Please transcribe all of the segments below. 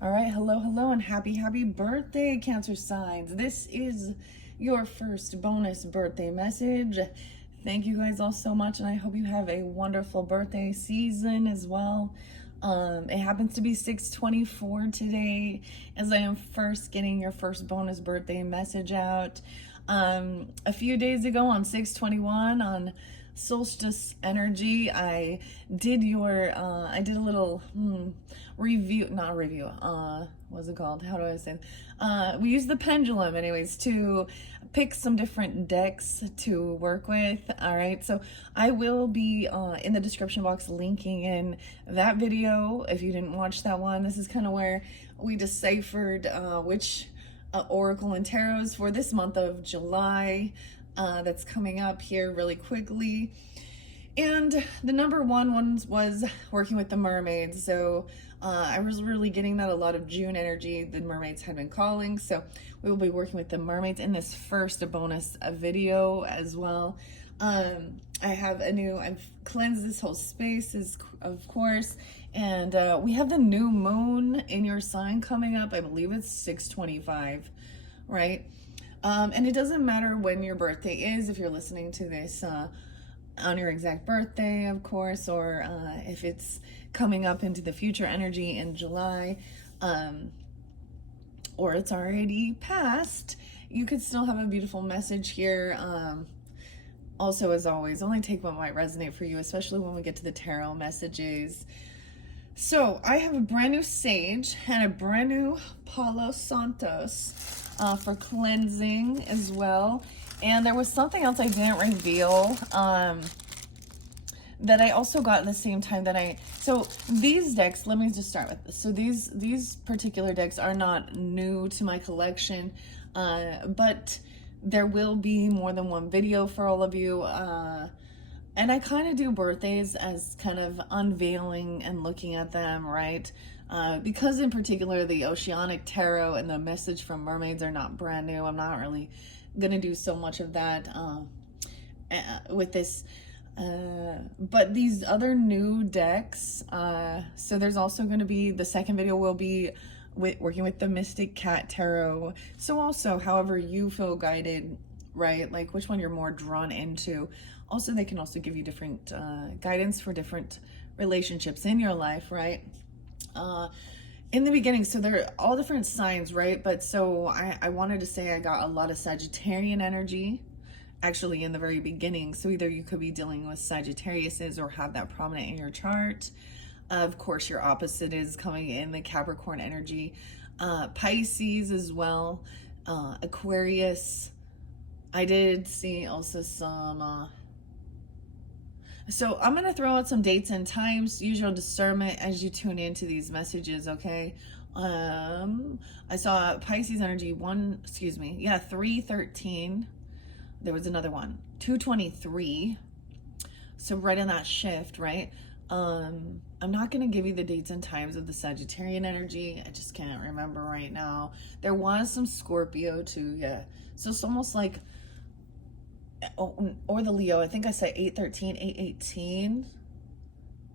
All right, hello, and happy birthday, Cancer signs. This is your first bonus birthday message. Thank you guys all so much, and I hope you have a wonderful birthday season as well. It happens to be 6/24 today, as I am first getting your first bonus birthday message out. A few days ago on 6/21 on solstice energy, I did a little review, not a review, what's it called, how do I say we used the pendulum anyways to pick some different decks to work with. All right, so I will be in the description box linking in that video if you didn't watch that one. This is kind of where we deciphered which oracle and tarots for this month of July that's coming up here really quickly. And the number one was working with the mermaids. So I was really getting that a lot of June energy. The mermaids had been calling. So we will be working with the mermaids in this first bonus video as well. I've cleansed this whole space, of course. And we have the new moon in your sign coming up. I believe it's 6/25, right? And it doesn't matter when your birthday is, if you're listening to this on your exact birthday, of course, or if it's coming up into the future energy in July, or it's already passed, you could still have a beautiful message here. Also, as always, only take what might resonate for you, especially when we get to the tarot messages. So I have a brand new sage and a brand new Palo Santos for cleansing as well. And there was something else I didn't reveal that I also got at the same time so these decks, let me just start with this. So these particular decks are not new to my collection, but there will be more than one video for all of you. And I kind of do birthdays as kind of unveiling and looking at them, right? Because in particular, the Oceanic Tarot and the message from mermaids are not brand new. I'm not really going to do so much of that with this. But these other new decks, so there's also going to be, the second video will be working with the Mystic Cat Tarot. So also, however you feel guided, right? Like which one you're more drawn into. Also, they can also give you different guidance for different relationships in your life, right? In the beginning, so they're all different signs, right? But so I wanted to say I got a lot of Sagittarian energy actually in the very beginning. So either you could be dealing with Sagittariuses or have that prominent in your chart. Of course, your opposite is coming in, the Capricorn energy. Pisces as well. Aquarius. I did see also some... So I'm going to throw out some dates and times, usual discernment as you tune into these messages, okay? I saw Pisces energy 3/13. There was another one, 2/23. So right in that shift, right? I'm not going to give you the dates and times of the Sagittarian energy. I just can't remember right now. There was some Scorpio too, yeah. So it's almost like, or the Leo. I think I said 8/13, 8/18.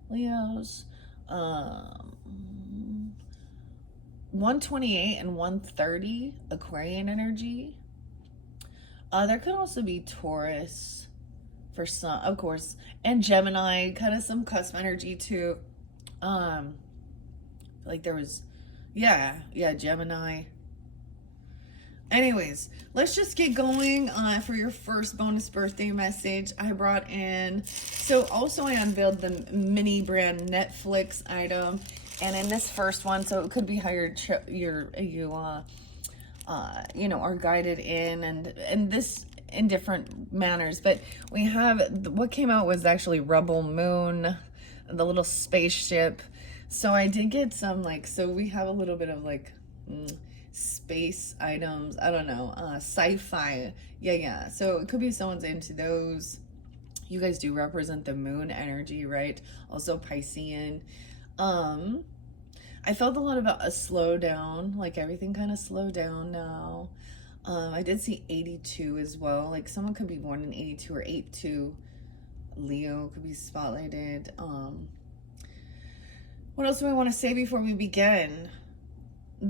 Leos. 1/28 and 1/30 Aquarian energy. There could also be Taurus for some, of course, and Gemini, kind of some cusp energy too. Like there was, yeah, Gemini. Anyways, let's just get going for your first bonus birthday message. I brought in, so also I unveiled the mini brand Netflix item, and in this first one, so it could be how you know, are guided in, and this in different manners. But we have, what came out was actually Rebel Moon, the little spaceship. So I did get some, like, so we have a little bit of like space items, I don't know, sci-fi, yeah. So it could be someone's into those. You guys do represent the moon energy, right? Also Piscean. I felt a lot about a slowdown, like everything kind of slowed down now. I did see 82 as well. Like someone could be born in 82 or 82. Leo could be spotlighted. What else do I want to say before we begin?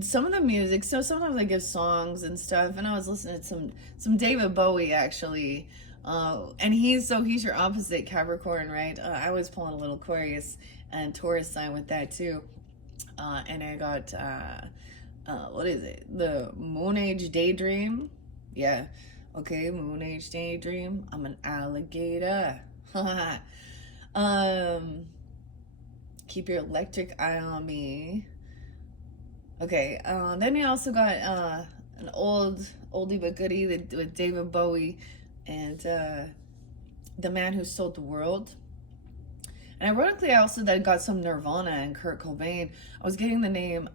some of the music, so sometimes I give songs and stuff, and I was listening to some David Bowie actually, and he's your opposite, Capricorn, right? I was pulling a little Aquarius and Taurus sign with that too, and I got what is it, the Moon Age Daydream? Yeah, okay, Moon Age Daydream. I'm an alligator. Keep your electric eye on me. Okay, then we also got an oldie but goodie with David Bowie and The Man Who Sold the World. And ironically, I also then got some Nirvana and Kurt Cobain. I was getting the name.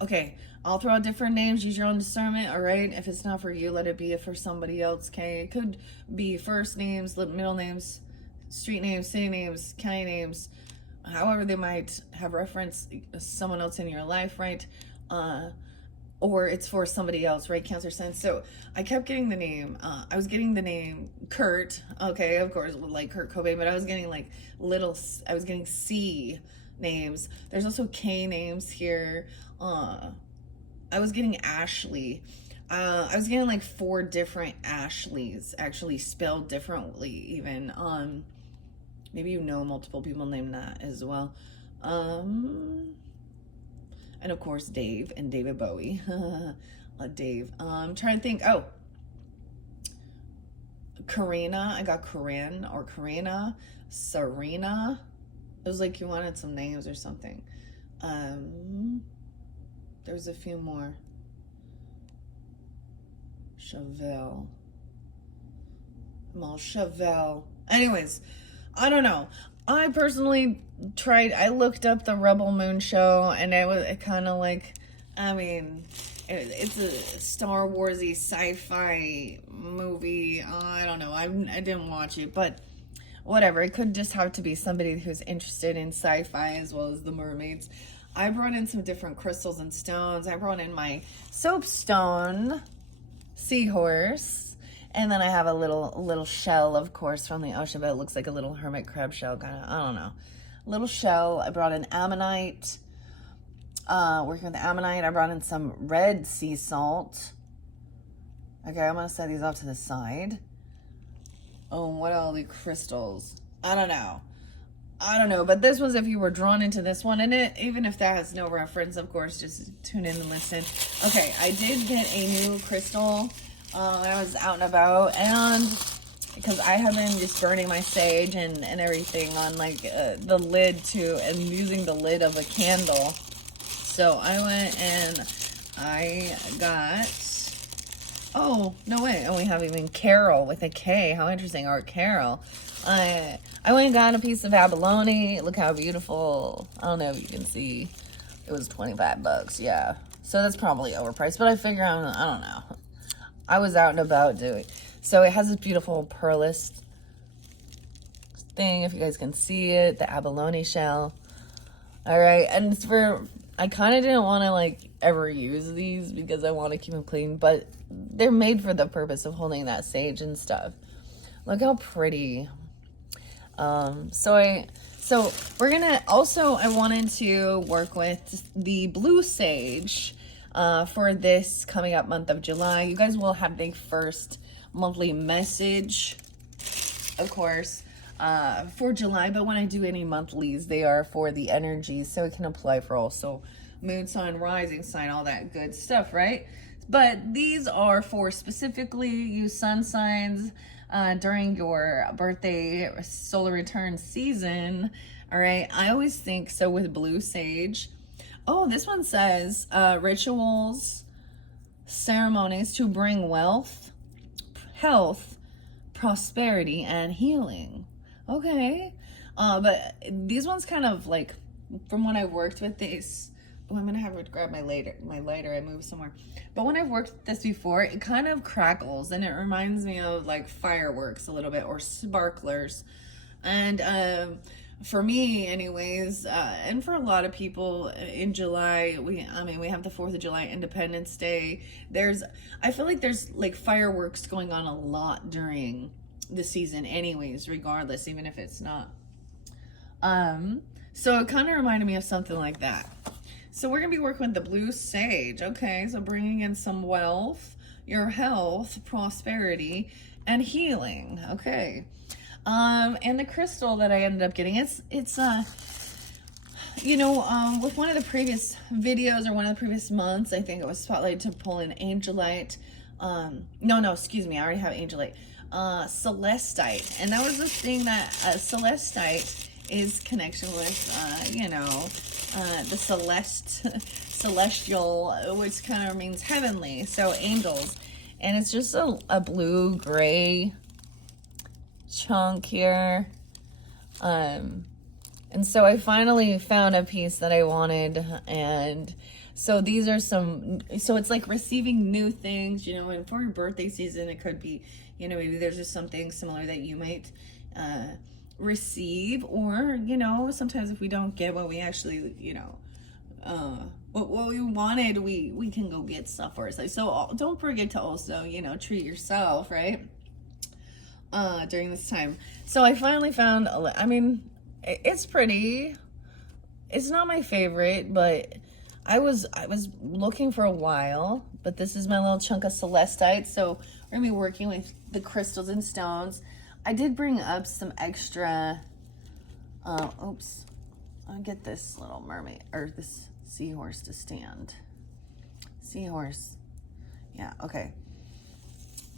Okay, I'll throw out different names. Use your own discernment, all right? If it's not for you, let it be for somebody else, okay? It could be first names, middle names, street names, city names, county names, however they might have reference someone else in your life, right? Or it's for somebody else, right? Cancer sign. So I kept getting the name. I was getting the name Kurt. Okay, of course, like Kurt Cobain, but I was getting like I was getting C names. There's also K names here. I was getting Ashley. I was getting like 4 different Ashleys, actually spelled differently even. Maybe you know multiple people named that as well. And of course, Dave and David Bowie. Dave. I'm trying to think. Oh, Karina. I got Corinne or Karina. Serena. It was like you wanted some names or something. There's a few more. Chevelle. Mal Chevelle. Anyways, I don't know. I personally I looked up the Rebel Moon show, and it kind of like, I mean, it's a Star Wars-y sci-fi movie. I don't know. I didn't watch it, but whatever. It could just have to be somebody who's interested in sci-fi as well as the mermaids. I brought in some different crystals and stones. I brought in my soapstone seahorse. And then I have a little shell, of course, from the ocean, but it looks like a little hermit crab shell, kind of, I don't know. Little shell. I brought in ammonite. Working with the ammonite, I brought in some red sea salt. Okay, I'm going to set these off to the side. Oh, what are all the crystals? I don't know, but this was, if you were drawn into this one, and even if that has no reference, of course, just tune in and listen. Okay, I did get a new crystal. I was out and about, and because I have been just burning my sage and everything on like the lid too, and using the lid of a candle. So I went and I got, oh, no way. Oh, we have even Carol with a K. How interesting, Art Carol. I went and got a piece of abalone. Look how beautiful. I don't know if you can see. It was $25, yeah. So that's probably overpriced, but I figure I don't know. I was out and about doing. So it has this beautiful pearlist thing, if you guys can see it, the abalone shell. All right, and it's I kind of didn't want to like ever use these because I want to keep them clean, but they're made for the purpose of holding that sage and stuff. Look how pretty. So we're gonna also, I wanted to work with the blue sage for this coming up month of July. You guys will have the first monthly message, of course, for July, but when I do any monthlies, they are for the energies, so it can apply for also moon sign, rising sign, all that good stuff, right? But these are for specifically you sun signs during your birthday solar return season. All right, I always think so with blue sage. Oh, this one says rituals, ceremonies to bring wealth, health, prosperity, and healing. Okay, but these ones kind of like, from when I worked with these, oh, I'm gonna have to grab my lighter, I moved somewhere. But when I've worked with this before, it kind of crackles and it reminds me of like fireworks a little bit, or sparklers. And for me anyways, and for a lot of people in July, we have the 4th of July, Independence Day. I feel like there's like fireworks going on a lot during the season anyways, regardless, even if it's not. So it kind of reminded me of something like that. So we're gonna be working with the blue sage. Okay, so bringing in some wealth, your health, prosperity, and healing. Okay. And the crystal that I ended up getting, it's with one of the previous videos or one of the previous months, I think it was spotlighted to pull in Angelite. No, excuse me, I already have Angelite. Celestite, and that was the thing that Celestite is connection with, the celestial, which kind of means heavenly, so angels, and it's just a blue gray chunk here. And so I finally found a piece that I wanted, and so these are so it's like receiving new things, and for your birthday season, it could be, maybe there's just something similar that you might receive, or, sometimes if we don't get what we actually, what we wanted, we can go get stuff for ourselves. So don't forget to also, treat yourself, right? During this time. So I finally found, it's pretty. It's not my favorite, but I was looking for a while, but this is my little chunk of celestite. So we're gonna be working with the crystals and stones. I did bring up some extra, I'll get this little mermaid, or this seahorse to stand. Seahorse. Yeah, okay.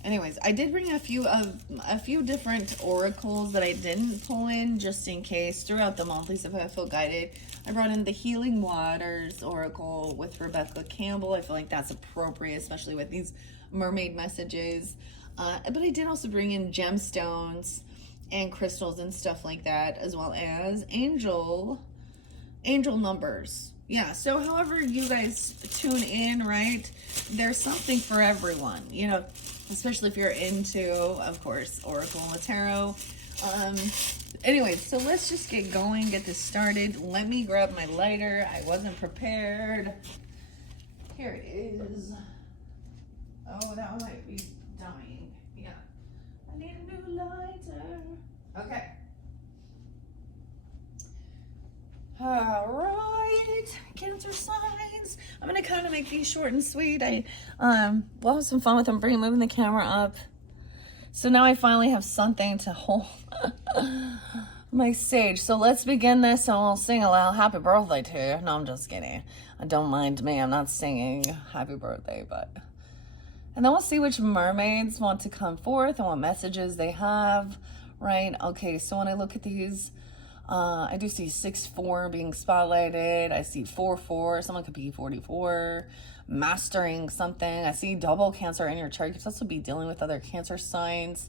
Anyways, I did bring a few different oracles that I didn't pull in just in case throughout the month, at least if I feel guided. I brought in the Healing Waters Oracle with Rebecca Campbell. I feel like that's appropriate, especially with these mermaid messages. But I did also bring in gemstones and crystals and stuff like that, as well as angel numbers. Yeah, so however you guys tune in, right, there's something for everyone, especially if you're into, of course, Oracle and the Tarot. Anyways, so let's just get going, get this started. Let me grab my lighter. I wasn't prepared. Here it is. Oh, that might be dying. Yeah. I need a new lighter. Okay. All right, Cancer signs. I'm gonna kind of make these short and sweet. We'll have some fun with them. Moving the camera up. So now I finally have something to hold my sage. So let's begin this, and I'll sing a little happy birthday to you. No, I'm just kidding. Don't mind me. I'm not singing happy birthday, and then we'll see which mermaids want to come forth and what messages they have. Right? Okay. So when I look at these. I do see 6-4 being spotlighted. I see 4-4. Someone could be 44. Mastering something. I see double Cancer in your chart. You could also be dealing with other Cancer signs.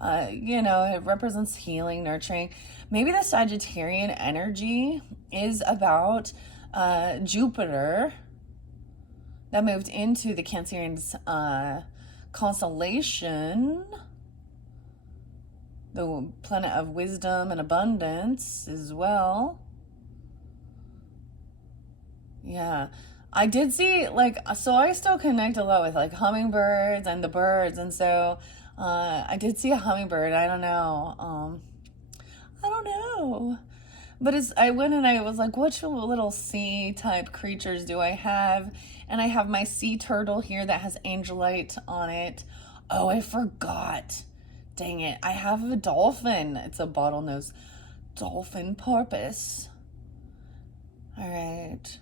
It represents healing, nurturing. Maybe the Sagittarian energy is about Jupiter that moved into the Cancerian's constellation. The planet of wisdom and abundance as well. Yeah. I did see, so I still connect a lot with, hummingbirds and the birds. And so, I did see a hummingbird. I don't know. But I went and I was like, which little sea type creatures do I have? And I have my sea turtle here that has Angelite on it. Oh, I forgot. Dang it. I have a dolphin. It's a bottlenose dolphin porpoise. All right.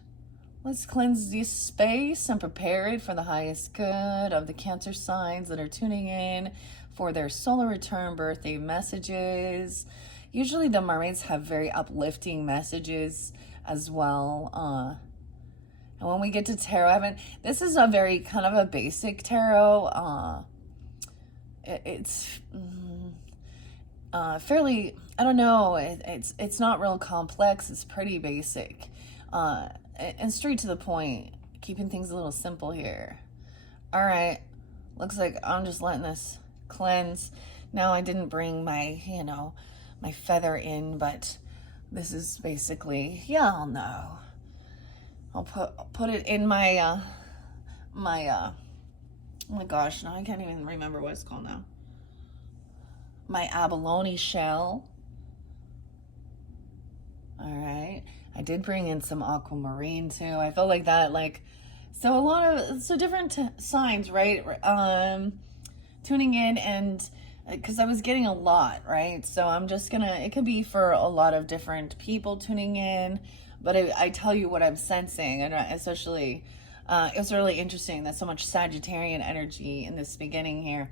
Let's cleanse this space and prepare it for the highest good of the Cancer signs that are tuning in for their solar return birthday messages. Usually the mermaids have very uplifting messages as well. And when we get to tarot, this is a very kind of a basic tarot. It's fairly, I don't know, it's not real complex. It's pretty basic and straight to the point, keeping things a little simple here. All right, looks like I'm just letting this cleanse. Now I didn't bring my my feather in, but this is basically, I'll know. I'll put it in my oh my gosh, now I can't even remember what it's called now. My abalone shell. All right. I did bring in some aquamarine too. I felt like that, like, so a lot of, so different signs, right? Tuning in, and because I was getting a lot, right? So I'm just gonna, it could be for a lot of different people tuning in, but I tell you what I'm sensing, and especially, it was really interesting that so much Sagittarian energy in this beginning here.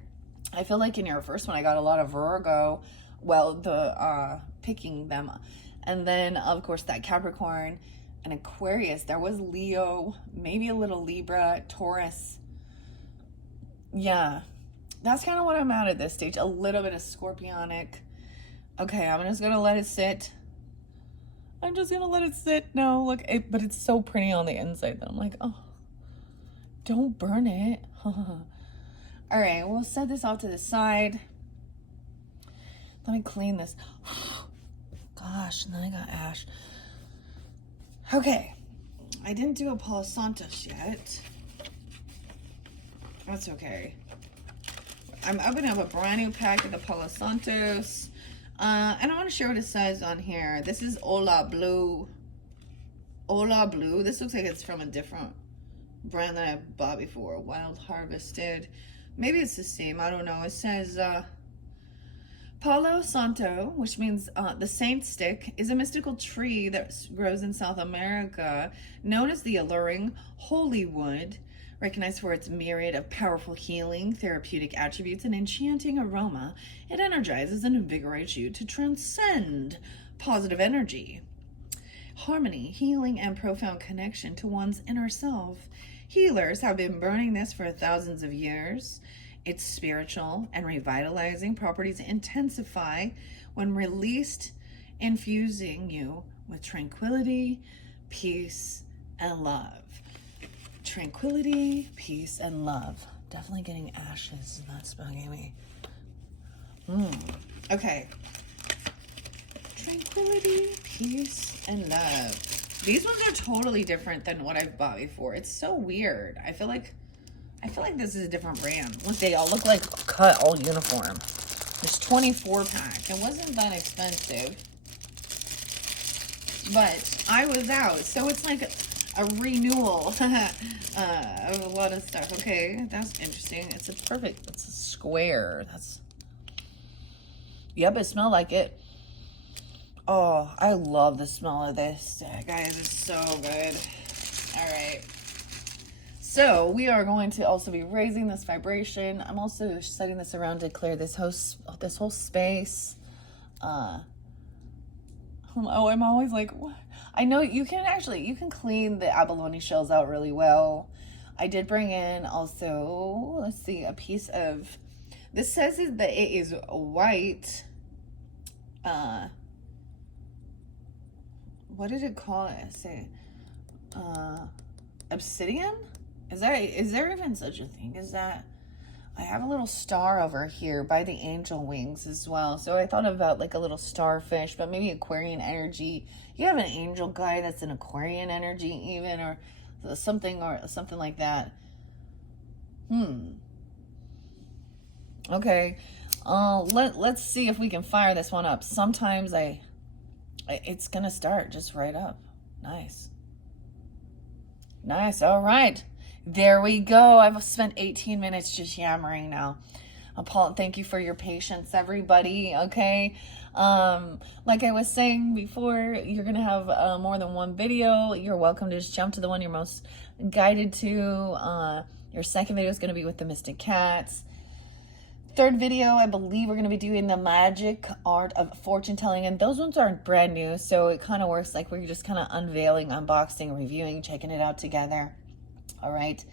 I feel like in your first one, I got a lot of Virgo, well, the picking them, and then of course that Capricorn and Aquarius. There was Leo, maybe a little Libra, Taurus. Yeah, that's kind of what I'm at this stage. A little bit of Scorpionic. Okay, I'm just gonna let it sit. I'm just gonna let it sit. No, look, but it's so pretty on the inside that I'm like, oh, don't burn it. All right, we'll set this off to the side. Let me clean this. Gosh, and then I got ash. Okay, I didn't do a Palo Santos yet. That's okay. I'm opening up a brand new pack of the Palo Santos. And I want to share what it says on here. This is Ola Blue. Ola Blue. This looks like it's from a different brand that I bought before. Wild Harvested. Maybe it's the same. I don't know. It says Palo Santo, which means the saint stick, is a mystical tree that grows in South America, known as the alluring holy wood, recognized for its myriad of powerful healing, therapeutic attributes, and enchanting aroma. It energizes and invigorates you to transcend positive energy, harmony, healing, and profound connection to one's inner self. Healers have been burning this for thousands of years. Its spiritual and revitalizing properties intensify when released, infusing you with tranquility, peace, and love. Tranquility, peace, and love. Definitely getting ashes. That's bugging me. Okay. Tranquility, peace, and love. These ones are totally different than what I've bought before. It's so weird. I feel like this is a different brand. Look, they all look like cut all uniform. It's 24 pack. It wasn't that expensive, but I was out, so it's like a renewal of a lot of stuff. Okay, that's interesting. It's a square. Yep, it smelled like it. Oh, I love the smell of this, guys. It's so good. All right. So we are going to also be raising this vibration. I'm also setting this around to clear this whole space. Oh, I'm always like, what? I know you can clean the abalone shells out really well. I did bring in also, let's see, a piece of, this says that it is white. What did it call it? Say, obsidian? Is there even such a thing as that? I have a little star over here by the angel wings as well. So I thought about like a little starfish, but maybe Aquarian energy. You have an angel guy that's an Aquarian energy even, or something like that. Okay. Let's see if we can fire this one up. Sometimes it's gonna start just right up. Nice. All right. There we go. I've spent 18 minutes just yammering now. Paul, thank you for your patience, everybody. Okay. Like I was saying before, you're going to have more than one video. You're welcome to just jump to the one you're most guided to. Your second video is going to be with the Mystic Cats. Third video, I believe we're going to be doing the magic art of fortune telling, and those ones aren't brand new, so it kind of works like we're just kind of unveiling, unboxing, reviewing, checking it out together. All right.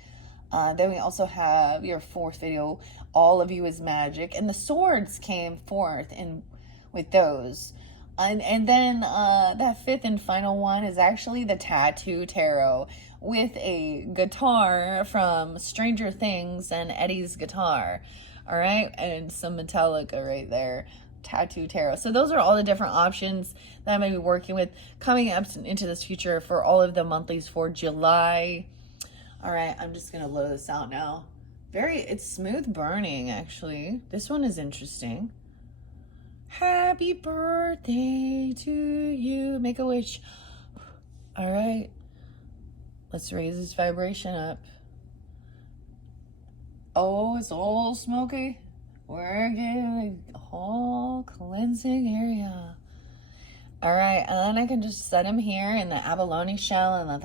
Then we also have your fourth video, All of You is Magic, and the swords came forth with those. And then that fifth and final one is actually the Tattoo Tarot with a guitar from Stranger Things and Eddie's guitar. All right, and some Metallica right there. Tattoo Tarot. So those are all the different options that I may be working with coming up into this future for all of the monthlies for July. All right, I'm just gonna blow this out now. It's smooth burning, actually. This one is interesting. Happy birthday to you. Make a wish All right. Let's raise this vibration up. Oh, it's all smoky. We're getting a whole cleansing area. All right, and then I can just set them here in the abalone shell and let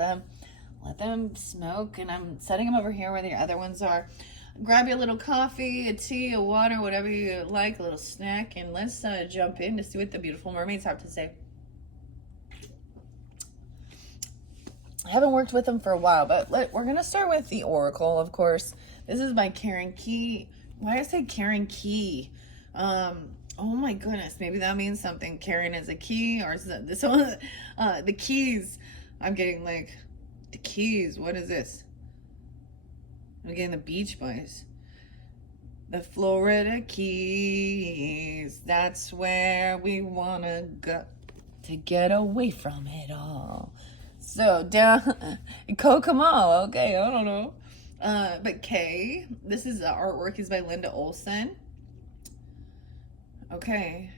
them smoke. And I'm setting them over here where the other ones are. Grab your little coffee, a tea, a water, whatever you like, a little snack, and let's jump in to see what the beautiful mermaids have to say. I haven't worked with them for a while, but we're going to start with the Oracle, of course. This is by Karen Key. Why did I say Karen Key? Oh my goodness, maybe that means something. Karen is a key, or is that this one? The keys. I'm getting like, the keys. What is this? I'm getting the Beach Boys. The Florida Keys. That's where we want to go to get away from it all. So down, Kokomo. Okay, I don't know. But K, this is the artwork is by Linda Olson. Okay,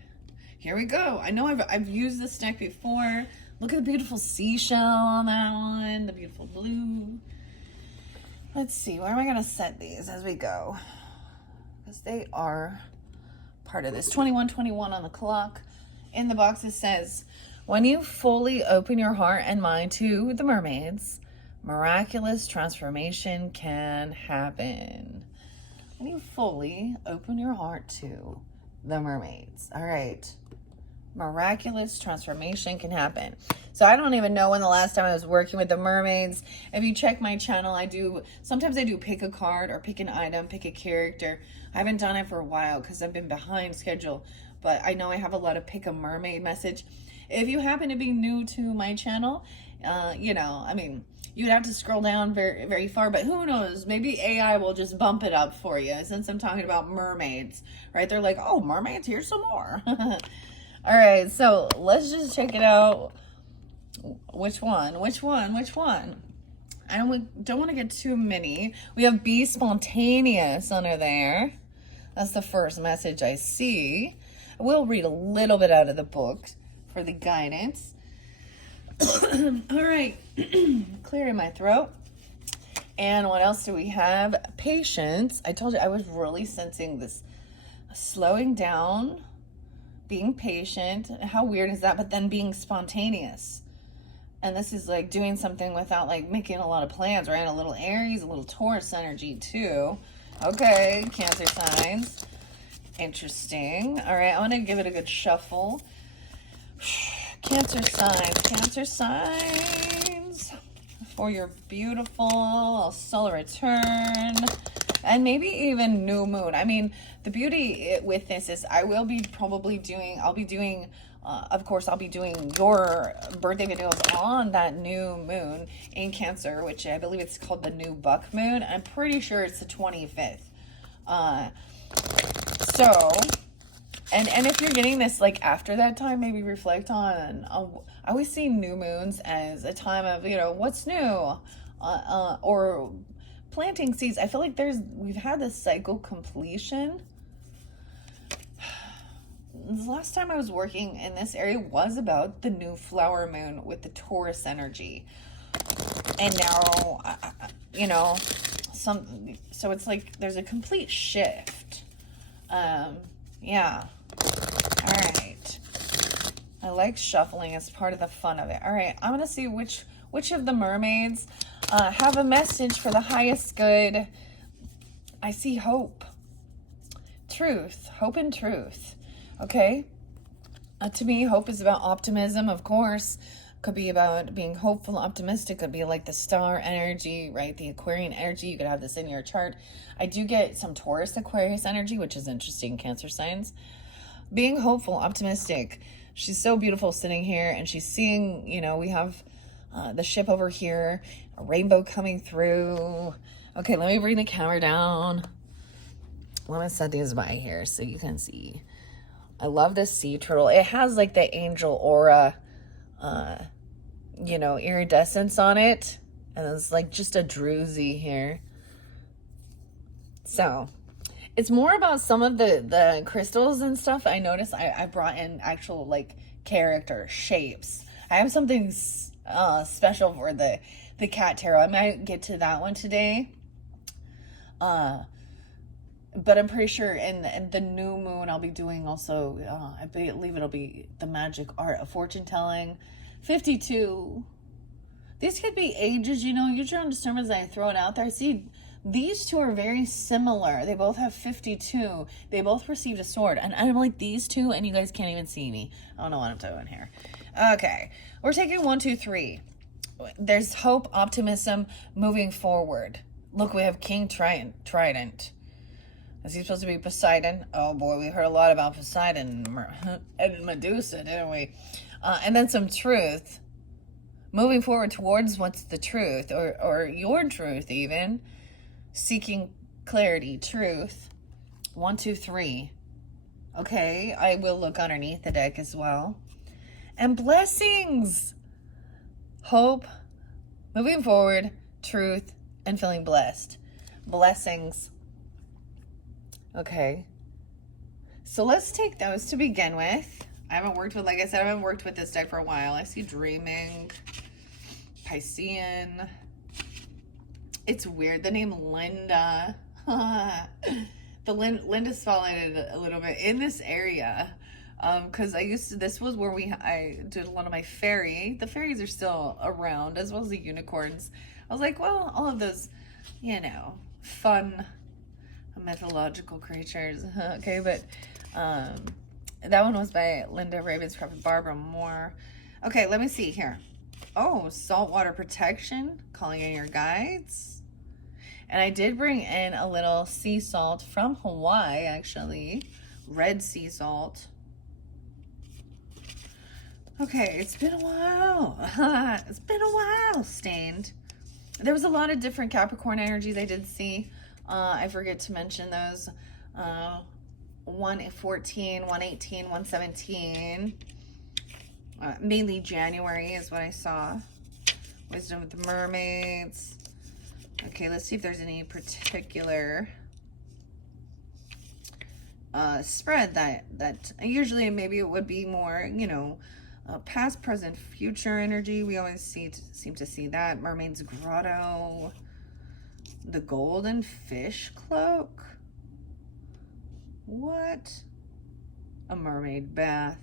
here we go. I know I've used this deck before. Look at the beautiful seashell on that one, the beautiful blue. Let's see, where am I gonna set these as we go? Because they are part of this. 21:21 on the clock. In the box it says, when you fully open your heart and mind to the mermaids, miraculous transformation can happen. When you fully open your heart to the mermaids. All right. Miraculous transformation can happen. So I don't even know when the last time I was working with the mermaids. If you check my channel, sometimes I do pick a card or pick an item, pick a character. I haven't done it for a while because I've been behind schedule, but I know I have a lot of pick a mermaid message. If you happen to be new to my channel, you'd have to scroll down very, very far, but who knows? Maybe AI will just bump it up for you since I'm talking about mermaids, right? They're like, oh, mermaids, here's some more. All right, so let's just check it out. Which one? I don't want to get too many. We have Be Spontaneous under there. That's the first message I see. I will read a little bit out of the book for the guidance. All right, clearing my throat. And what else do we have? Patience. I told you I was really sensing this slowing down, being patient. How weird is that? But then being spontaneous. And this is like doing something without like making a lot of plans, right? A little Aries, a little Taurus energy too. Okay, Cancer signs. Interesting. All right, I want to give it a good shuffle. Cancer signs for your beautiful solar return and maybe even new moon. I mean, the beauty with this is I'll be doing your birthday videos on that new moon in Cancer, which I believe it's called the new buck moon. I'm pretty sure it's the 25th. And if you're getting this like after that time, maybe reflect on, I always see new moons as a time of, what's new, or planting seeds. I feel like we've had this cycle completion. The last time I was working in this area was about the new flower moon with the Taurus energy. And now, so it's like there's a complete shift. Yeah. All right. I like shuffling as part of the fun of it. All right. I'm going to see which of the mermaids have a message for the highest good. I see hope. Truth. Hope and truth. Okay. To me, hope is about optimism, of course. Could be about being hopeful, optimistic. Could be like the star energy, right? The Aquarian energy. You could have this in your chart. I do get some Taurus Aquarius energy, which is interesting, Cancer signs. Being hopeful, optimistic. She's so beautiful sitting here, and she's seeing, we have the ship over here, a rainbow coming through. Okay, let me bring the camera down. Let me set these by here so you can see. I love this sea turtle. It has like the angel aura, iridescence on it. And it's like just a druzy here. So it's more about some of the crystals and stuff. I noticed I brought in actual like character shapes. I have something special for the cat tarot. I might get to that one today. But I'm pretty sure in the new moon I'll be doing also, I believe it'll be the magic art of fortune telling. 52. These could be ages, you know, use your own discernment as I throw it out there. I see these two are very similar. They both have 52. They both received a sword. And I'm like these two, and you guys can't even see me. I don't know what I'm doing here. Okay. We're taking 1, 2, 3. There's hope, optimism, moving forward. Look, we have King Trident. Is he supposed to be Poseidon? Oh boy, we heard a lot about Poseidon and Medusa, didn't we? And then some truth. Moving forward towards what's the truth, or your truth even. Seeking clarity, truth. 1, 2, 3. Okay, I will look underneath the deck as well. And blessings. Hope, moving forward, truth, and feeling blessed. Blessings. Okay. So let's take those to begin with. I haven't worked with, like I said, I haven't worked with this deck for a while. I see Dreaming, Piscean. It's weird. The name Linda. Linda's falling a little bit in this area. Because this was where I did a lot of my fairy. The fairies are still around, as well as the unicorns. I was like, well, all of those, you know, fun mythological creatures. Okay, but that one was by Linda Ravenscraft, Barbara Moore. Okay, let me see here. Oh, saltwater protection, calling in your guides. And I did bring in a little sea salt from Hawaii, actually. Red sea salt. Okay, it's been a while. It's been a while, Stained. There was a lot of different Capricorn energy they did see. I forget to mention those. 114, 118, 117. Mainly January is what I saw. Wisdom with the Mermaids. Okay, let's see if there's any particular spread that usually maybe it would be more, you know, past, present, future energy. We always seem to see that. Mermaid's Grotto. The Golden Fish Cloak. What? A mermaid bath.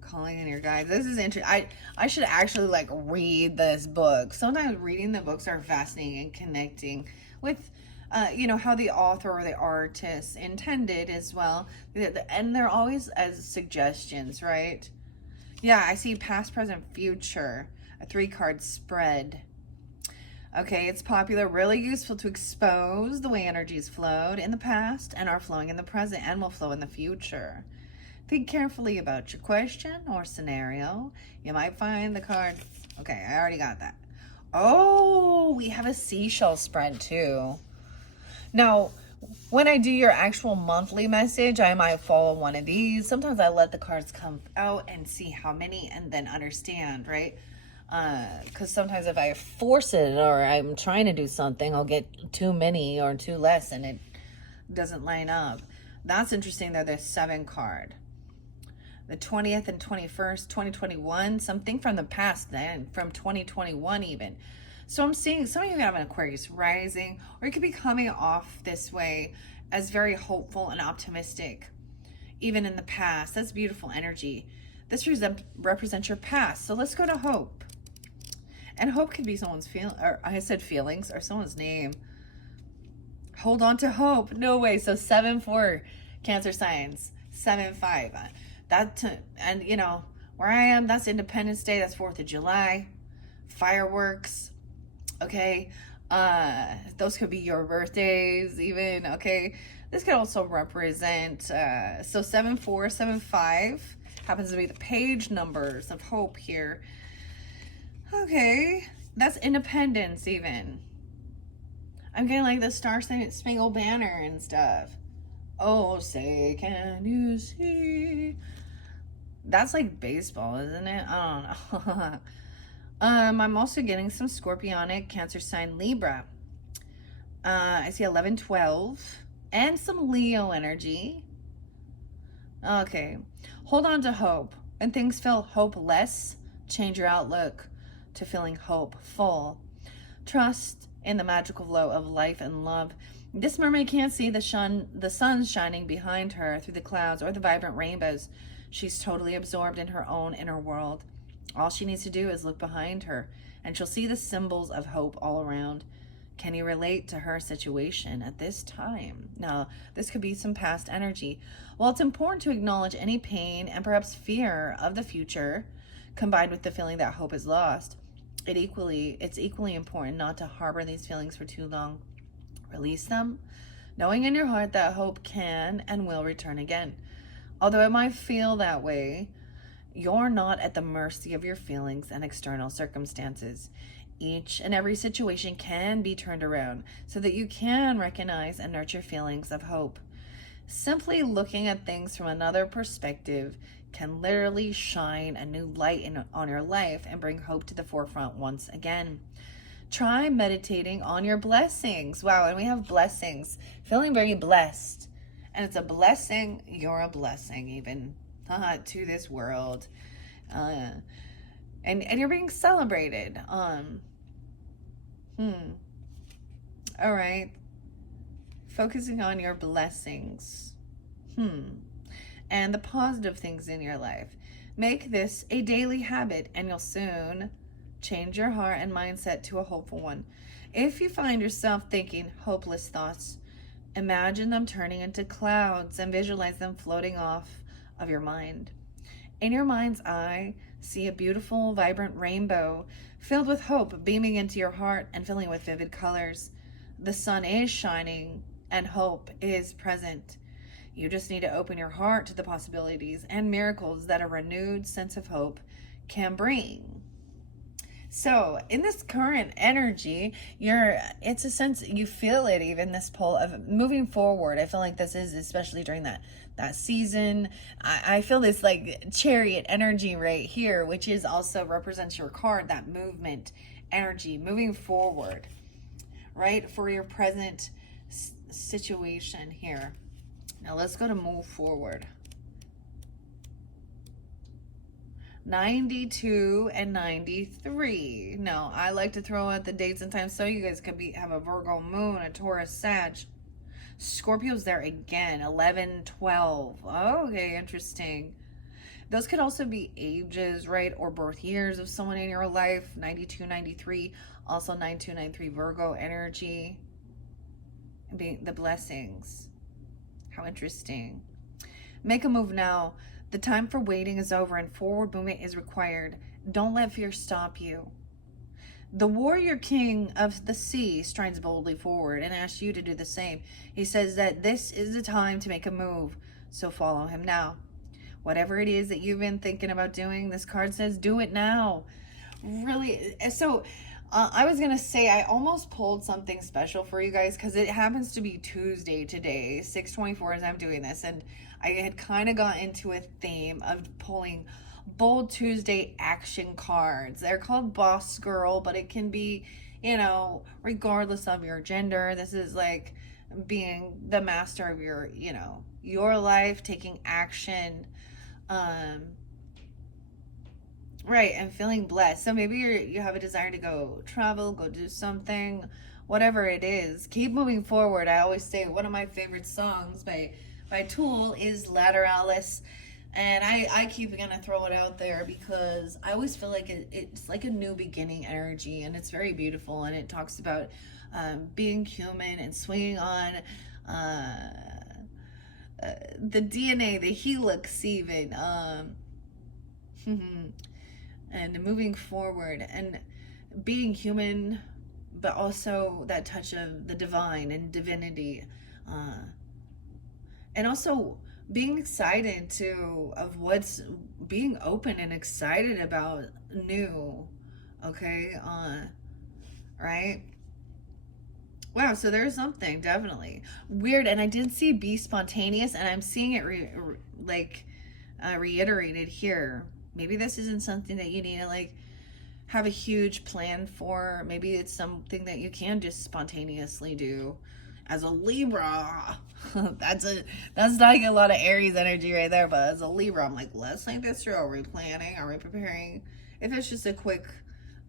Calling in your guides. This is interesting. I should actually like read this book. Sometimes reading the books are fascinating and connecting with you know, how the author or the artist intended as well. And they're always as suggestions, right? Yeah, I see past, present, future. A 3-card spread. Okay, it's popular, really useful to expose the way energies flowed in the past and are flowing in the present and will flow in the future. Think carefully about your question or scenario. You might find the card. Okay, I already got that. Oh, we have a seashell spread too. Now, when I do your actual monthly message, I might follow one of these. Sometimes I let the cards come out and see how many and then understand, right? Because sometimes if I force it or I'm trying to do something, I'll get too many or too less and it doesn't line up. That's interesting though, the 7 card. The 20th and 21st, 2021, something from the past then, from 2021 even. So I'm seeing some of you have an Aquarius rising, or you could be coming off this way as very hopeful and optimistic, even in the past. That's beautiful energy. This represents your past. So let's go to hope. And hope could be someone's feelings or someone's name. Hold on to hope. No way. So 7-4 Cancer signs. 7-5. And you know, where I am, that's Independence Day. That's 4th of July. Fireworks. Okay. Those could be your birthdays even. Okay. This could also represent, so 7-4, 7-5 happens to be the page numbers of hope here. Okay, that's independence even. I'm getting like the Star Spangled Banner and stuff. Oh, say, can you see? That's like baseball, isn't it? I don't know. I'm also getting some Scorpionic, Cancer sign, Libra. I see 11, 12, and some Leo energy. Okay, hold on to hope. When things feel hopeless, Change your outlook to feeling hopeful. Trust in the magical flow of life and love. This mermaid can't see the sun shining behind her through the clouds or the vibrant rainbows. She's totally absorbed in her own inner world. All she needs to do is look behind her, and she'll see the symbols of hope all around. Can you relate to her situation at this time? Now, this could be some past energy. While it's important to acknowledge any pain and perhaps fear of the future, combined with the feeling that hope is lost, it's equally important not to harbor these feelings for too long. Release them, knowing in your heart that hope can and will return again. Although it might feel that way, you're not at the mercy of your feelings and external circumstances. Each and every situation can be turned around so that you can recognize and nurture feelings of hope. Simply looking at things from another perspective can literally shine a new light on your life and bring hope to the forefront once again. Try meditating on your blessings. Wow, and we have blessings. Feeling very blessed. And it's a blessing. You're a blessing even to this world. And you're being celebrated. All right. Focusing on your blessings. And the positive things in your life. Make this a daily habit, and you'll soon change your heart and mindset to a hopeful one. If you find yourself thinking hopeless thoughts, imagine them turning into clouds and visualize them floating off of your mind. In your mind's eye, see a beautiful, vibrant rainbow filled with hope beaming into your heart and filling with vivid colors. The sun is shining and hope is present. You just need to open your heart to the possibilities and miracles that a renewed sense of hope can bring. So in this current energy, it's a sense, you feel it, even this pull of moving forward. I feel like this is, especially during that season, I feel this like chariot energy right here, which is also represents your card, that movement energy, moving forward, right? For your present situation here. Now let's go to move forward. 92 and 93. Now, I like to throw out the dates and times so you guys could have a Virgo moon, a Taurus, Sag. Scorpio's there again, 11, 12. Oh, okay, interesting. Those could also be ages, right? Or birth years of someone in your life. 92, 93. Also 92, 93 Virgo energy. And being the blessings. How interesting. Make a move now. The time for waiting is over and forward movement is required. Don't let fear stop you. The warrior king of the sea strides boldly forward and asks you to do the same. He says that this is the time to make a move, so follow him now. Whatever it is that you've been thinking about doing, this card says do it now. Really, so I was gonna say I almost pulled something special for you guys because it happens to be Tuesday today, 6:24 as I'm doing this, and I had kind of got into a theme of pulling Bold Tuesday action cards. They're called Boss Girl, but it can be, regardless of your gender. This is like being the master of your life, taking action, right, and feeling blessed. So maybe you have a desire to go travel, go do something, whatever it is. Keep moving forward. I always say one of my favorite songs by Tool is Lateralis. And I keep gonna throw it out there because I always feel like it's like a new beginning energy, and it's very beautiful. And it talks about being human and swinging on the DNA, the helix even, and moving forward and being human, but also that touch of the divine and divinity, and also being excited of what's being open and excited about new. Okay, right? Wow, so there's something definitely weird, and I did see be spontaneous, and I'm seeing it reiterated here. Maybe this isn't something that you need to have a huge plan for. Maybe it's something that you can just spontaneously do. As a Libra, that's like a lot of Aries energy right there. But as a Libra, I'm like, let's think this through. Are we planning? Are we preparing? If it's just a quick,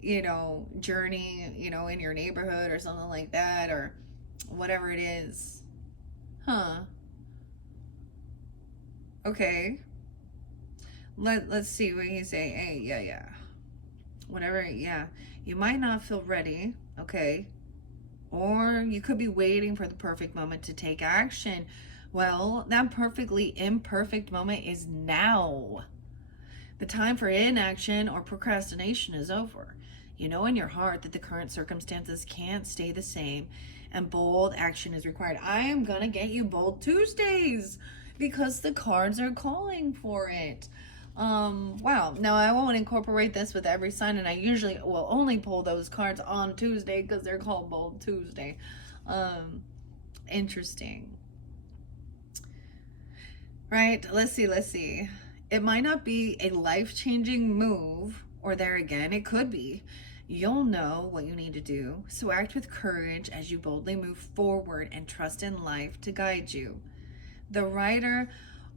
journey, in your neighborhood or something like that, or whatever it is. Huh. Okay. Let's see what you say. Hey, yeah. Whatever, yeah. You might not feel ready, okay? Or you could be waiting for the perfect moment to take action. Well, that perfectly imperfect moment is now. The time for inaction or procrastination is over. You know in your heart that the current circumstances can't stay the same and bold action is required. I am going to get you bold Tuesdays because the cards are calling for it. Wow. Now I won't incorporate this with every sign, and I usually will only pull those cards on Tuesday because they're called Bold Tuesday. Interesting. Right? Let's see. It might not be a life-changing move, or there again, it could be. You'll know what you need to do, so act with courage as you boldly move forward and trust in life to guide you. The writer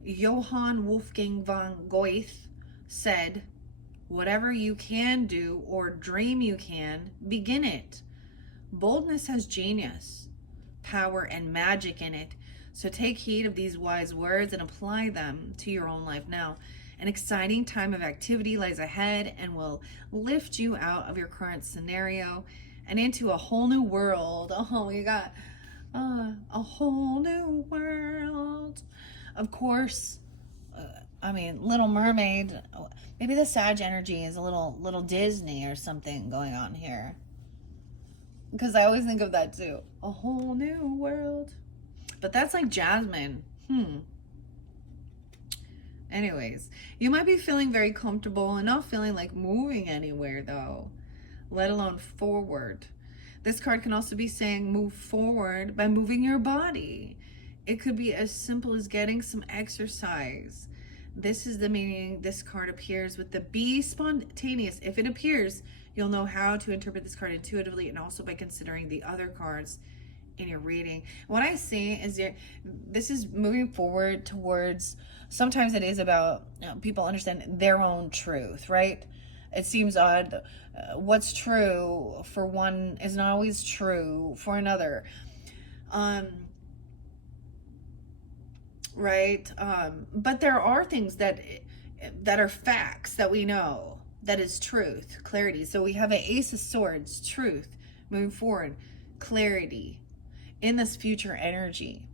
Johann Wolfgang von Goethe said, "Whatever you can do or dream you can, begin it." Boldness has genius, power, and magic in it. So take heed of these wise words and apply them to your own life now. An exciting time of activity lies ahead and will lift you out of your current scenario and into a whole new world. Oh, we got a whole new world. Of course, Little Mermaid. Maybe the Sag energy is a little Disney or something going on here. Because I always think of that too. A whole new world. But that's like Jasmine. Anyways, you might be feeling very comfortable and not feeling like moving anywhere though, let alone forward. This card can also be saying move forward by moving your body. It could be as simple as getting some exercise. This is the meaning this card appears with the be spontaneous. If it appears, you'll know how to interpret this card intuitively and also by considering the other cards in your reading. What I see is this is moving forward towards, sometimes it is about people understand their own truth, right? It seems odd. What's true for one is not always true for another. Right? But there are things that are facts that we know. That is truth, clarity. So we have an Ace of Swords, truth, moving forward, clarity in this future energy.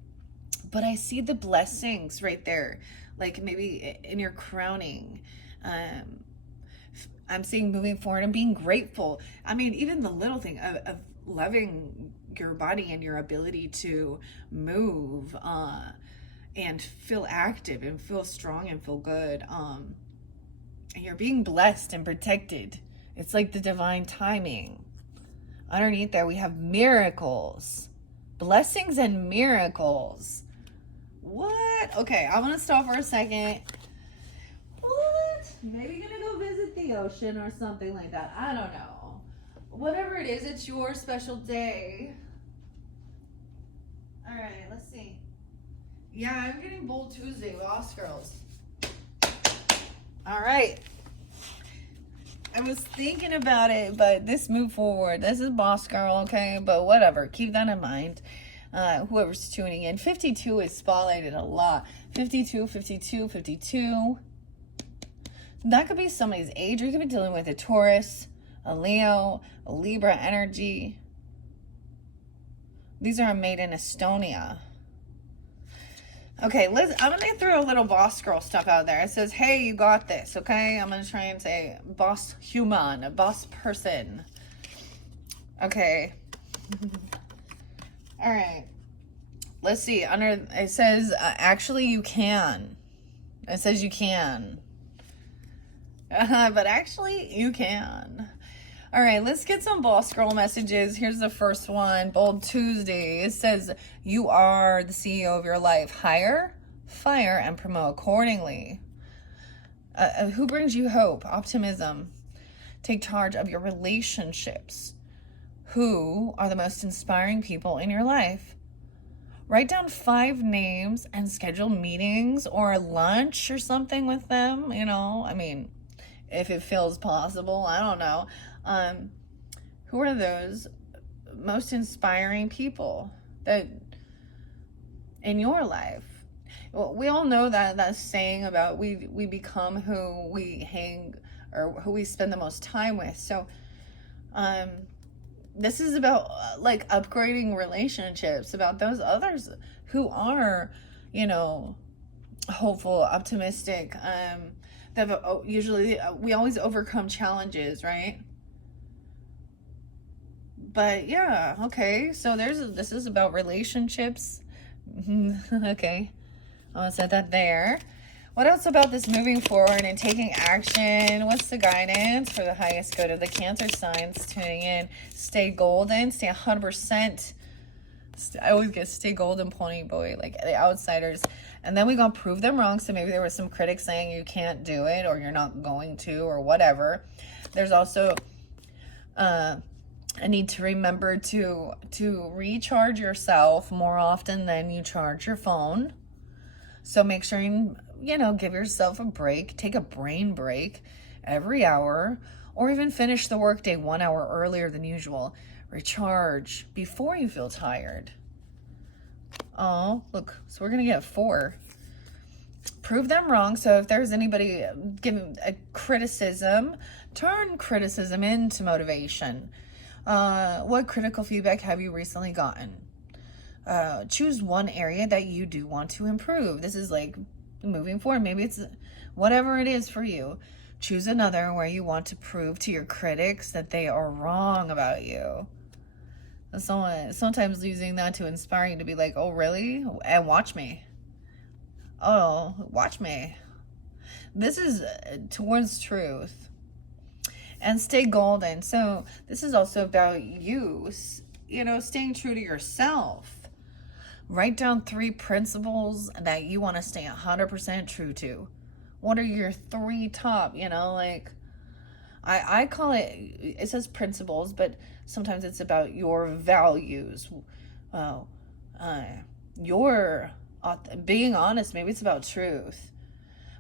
But I see the blessings right there, like maybe in your crowning. I'm seeing moving forward and being grateful. Even the little thing of loving your body and your ability to move and feel active and feel strong and feel good. And you're being blessed and protected. It's like the divine timing. Underneath there, we have miracles. Blessings and miracles. What? Okay, I'm gonna stop for a second. What? Maybe gonna go visit the ocean or something like that. I don't know. Whatever it is, it's your special day. All right, let's see. Yeah, I'm getting Bold Tuesday, Lost Girls. All right. I was thinking about it, but this move forward. This is Boss Girl, okay? But whatever. Keep that in mind. Whoever's tuning in. 52 is spotlighted a lot. 52, 52, 52. That could be somebody's age. Or you could be dealing with a Taurus, a Leo, a Libra energy. These are made in Estonia. Okay, I'm going to throw a little boss girl stuff out there. It says, hey, you got this, okay? I'm going to try and say boss human, a boss person. Okay. All right. Let's see. It says, actually, you can. It says you can. But actually, you can. All right, let's get some boss girl messages. Here's the first one. Bold Tuesday. It says, you are the CEO of your life. Hire, fire, and promote accordingly. Who brings you hope, optimism? Take charge of your relationships. Who are the most inspiring people in your life? Write down 5 names and schedule meetings or lunch or something with them. if it feels possible. I don't know. Who are those most inspiring people that in your life? Well, we all know that saying about we become who we hang or who we spend the most time with. So um this is about like upgrading relationships, about those others who are, you know, hopeful, optimistic. That usually we always overcome challenges, right? But yeah, okay. So this is about relationships. Okay, I'll set that there. What else about this moving forward and taking action? What's the guidance for the highest good of the Cancer signs tuning in? Stay golden, stay 100%. I always get stay golden, pony boy, like the outsiders. And then we gonna prove them wrong. So maybe there were some critics saying you can't do it or you're not going to or whatever. There's also a need to remember to recharge yourself more often than you charge your phone. So make sure you know, give yourself a break, take a brain break every hour, or even finish the workday 1 hour earlier than usual. Recharge before you feel tired. Oh, look, so we're gonna get 4. Prove them wrong. So if there's anybody giving a criticism, turn criticism into motivation. What critical feedback have you recently gotten? Choose one area that you do want to improve. This is like moving forward. Maybe it's whatever it is for you. Choose another where you want to prove to your critics that they are wrong about you. Sometimes using that to inspire you to be like, oh, really? And watch me. Oh, watch me. This is towards truth. And stay golden. So this is also about you, you know, staying true to yourself. Write down 3 principles that you want to stay 100% true to. What are your 3 top, you know, like, I call it says principles, but sometimes it's about your values. Your being honest, maybe it's about truth.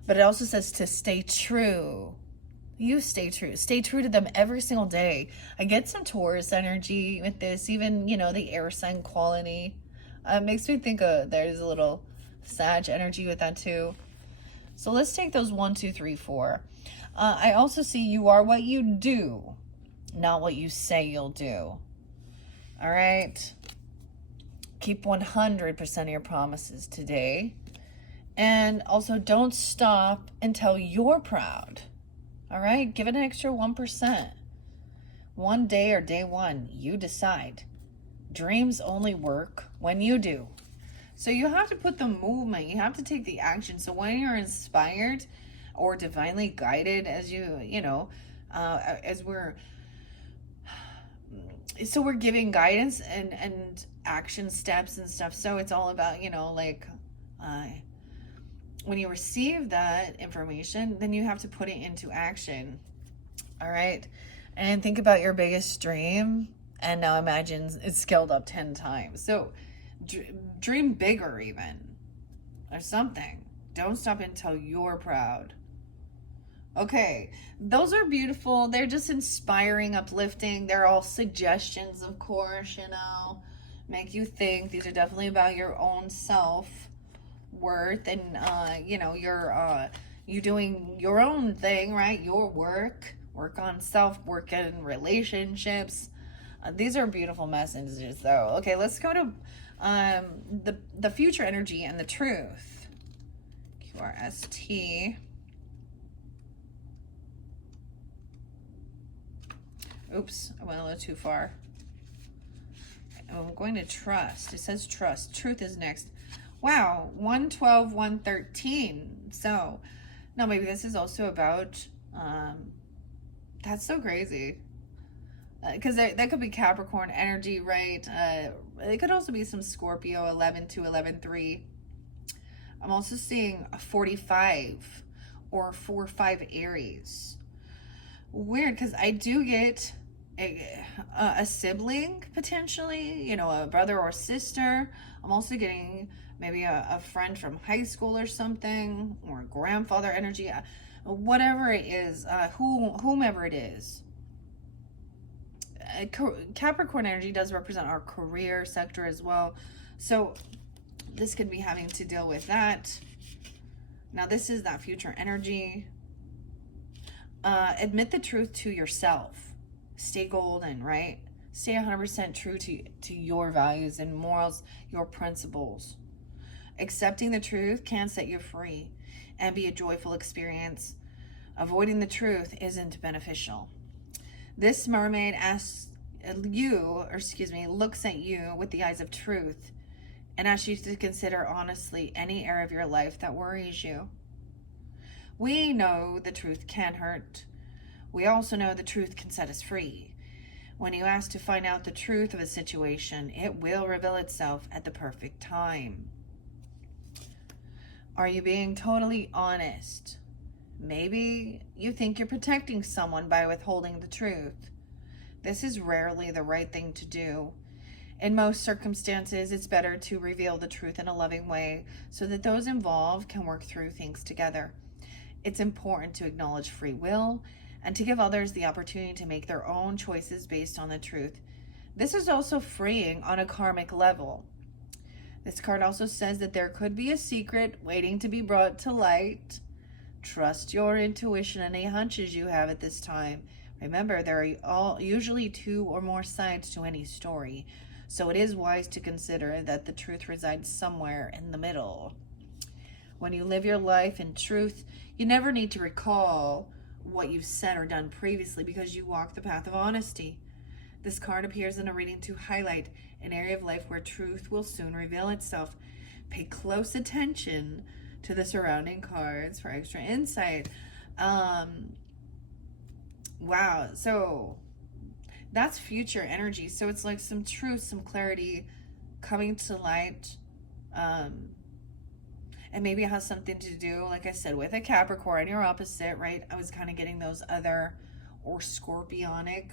But it also says to stay true. You stay true to them every single day. I get some Taurus energy with this, even, you know, the air sign quality. Makes me think there's a little Sag energy with that too. So let's take those 1, 2, 3, 4. I also see you are what you do, not what you say you'll do. All right. Keep 100% of your promises today. And also don't stop until you're proud. All right. Give it an extra 1%. One day or day one, you decide. Dreams only work when you do. So you have to put the movement, you have to take the action. So when you're inspired or divinely guided, as you know, as we're giving guidance and action steps and stuff. So it's all about, you know, like when you receive that information, then you have to put it into action. All right. And think about your biggest dream. And now imagine it's scaled up 10 times. So dream bigger even, or something. Don't stop until you're proud. Okay, those are beautiful. They're just inspiring, uplifting. They're all suggestions, of course, you know, make you think. These are definitely about your own self-worth and, you know, you doing your own thing, right? Your work on self, work in relationships. These are beautiful messages, though. Okay, let's go to the future energy and the truth. QRST. Oops, I went a little too far. I'm going to trust. It says trust. Truth is next. Wow, 112, 113. So, no, maybe this is also about, that's so crazy. Because that could be Capricorn energy, right? It could also be some Scorpio, 11 to 11-3. I'm also seeing a 45 or 4-5 Aries. Weird, because I do get a sibling, potentially, you know, a brother or sister. I'm also getting maybe a friend from high school or something, or grandfather energy. whatever it is, whomever it is. Capricorn energy does represent our career sector as well. So this could be having to deal with that. Now, this is that future energy. Admit the truth to yourself. Stay golden, right? Stay 100% true to your values and morals, your principles. Accepting the truth can set you free and be a joyful experience. Avoiding the truth isn't beneficial. This mermaid asks you, or excuse me, looks at you with the eyes of truth and asks you to consider honestly any area of your life that worries you. We know the truth can hurt. We also know the truth can set us free. When you ask to find out the truth of a situation, it will reveal itself at the perfect time. Are you being totally honest? Maybe you think you're protecting someone by withholding the truth. This is rarely the right thing to do. In most circumstances, it's better to reveal the truth in a loving way so that those involved can work through things together. It's important to acknowledge free will and to give others the opportunity to make their own choices based on the truth. This is also freeing on a karmic level. This card also says that there could be a secret waiting to be brought to light. Trust your intuition and any hunches you have at this time. Remember, there are usually two or more sides to any story, so it is wise to consider that the truth resides somewhere in the middle. When you live your life in truth, you never need to recall what you've said or done previously because you walk the path of honesty. This card appears in a reading to highlight an area of life where truth will soon reveal itself. Pay close attention to the surrounding cards for extra insight. Wow, so that's future energy. So it's like some truth, some clarity coming to light. And maybe it has something to do, like I said, with a Capricorn, your opposite, right? I was kind of getting those other, or scorpionic.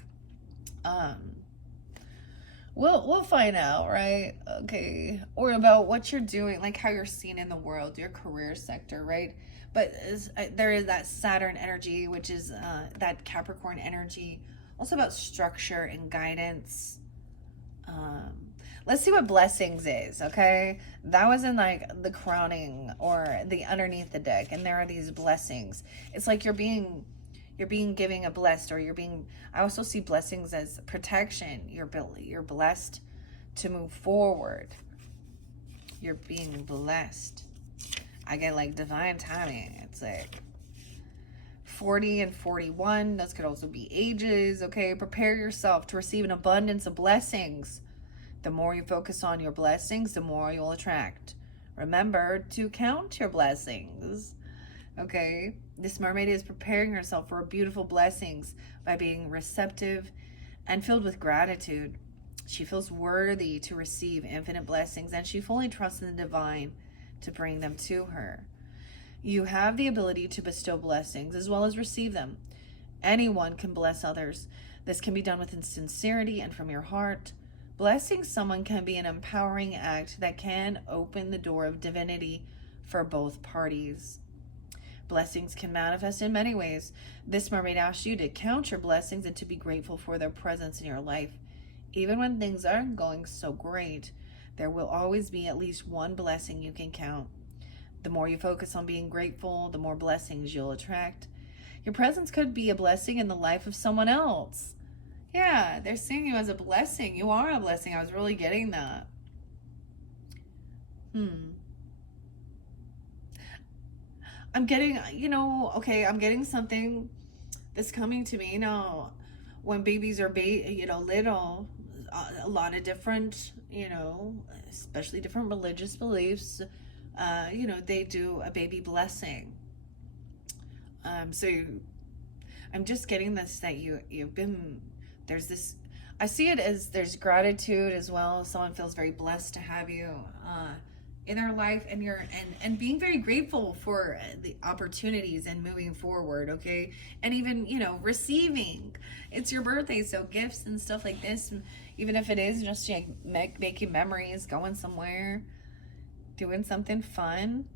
We'll find out, right? Okay. Or about what you're doing, like how you're seen in the world, your career sector, right? But there is that Saturn energy, which is that Capricorn energy, also about structure and guidance. Let's see what blessings is, okay? That was in like the crowning or the underneath the deck, and there are these blessings. It's like you're being giving a blessed, or I also see blessings as protection. You're blessed to move forward. You're being blessed. I get like divine timing. It's like 40 and 41. Those could also be ages, okay? Prepare yourself to receive an abundance of blessings. The more you focus on your blessings, the more you'll attract. Remember to count your blessings. Okay, this mermaid is preparing herself for beautiful blessings by being receptive and filled with gratitude. She feels worthy to receive infinite blessings, and she fully trusts in the divine to bring them to her. You have the ability to bestow blessings as well as receive them. Anyone can bless others. This can be done with sincerity and from your heart. Blessing someone can be an empowering act that can open the door of divinity for both parties. Blessings can manifest in many ways. This mermaid asks you to count your blessings and to be grateful for their presence in your life. Even when things aren't going so great, there will always be at least one blessing you can count. The more you focus on being grateful, the more blessings you'll attract. Your presence could be a blessing in the life of someone else. Yeah, they're seeing you as a blessing. You are a blessing. I was really getting that. I'm getting, I'm getting something that's coming to me. When babies are, little, a lot of different, especially different religious beliefs, they do a baby blessing. I'm just getting this, that you've been, there's this, I see it as there's gratitude as well. Someone feels very blessed to have you in their life, and being very grateful for the opportunities and moving forward, okay? And even, receiving. It's your birthday, so gifts and stuff like this, even if it is just making memories, going somewhere, doing something fun.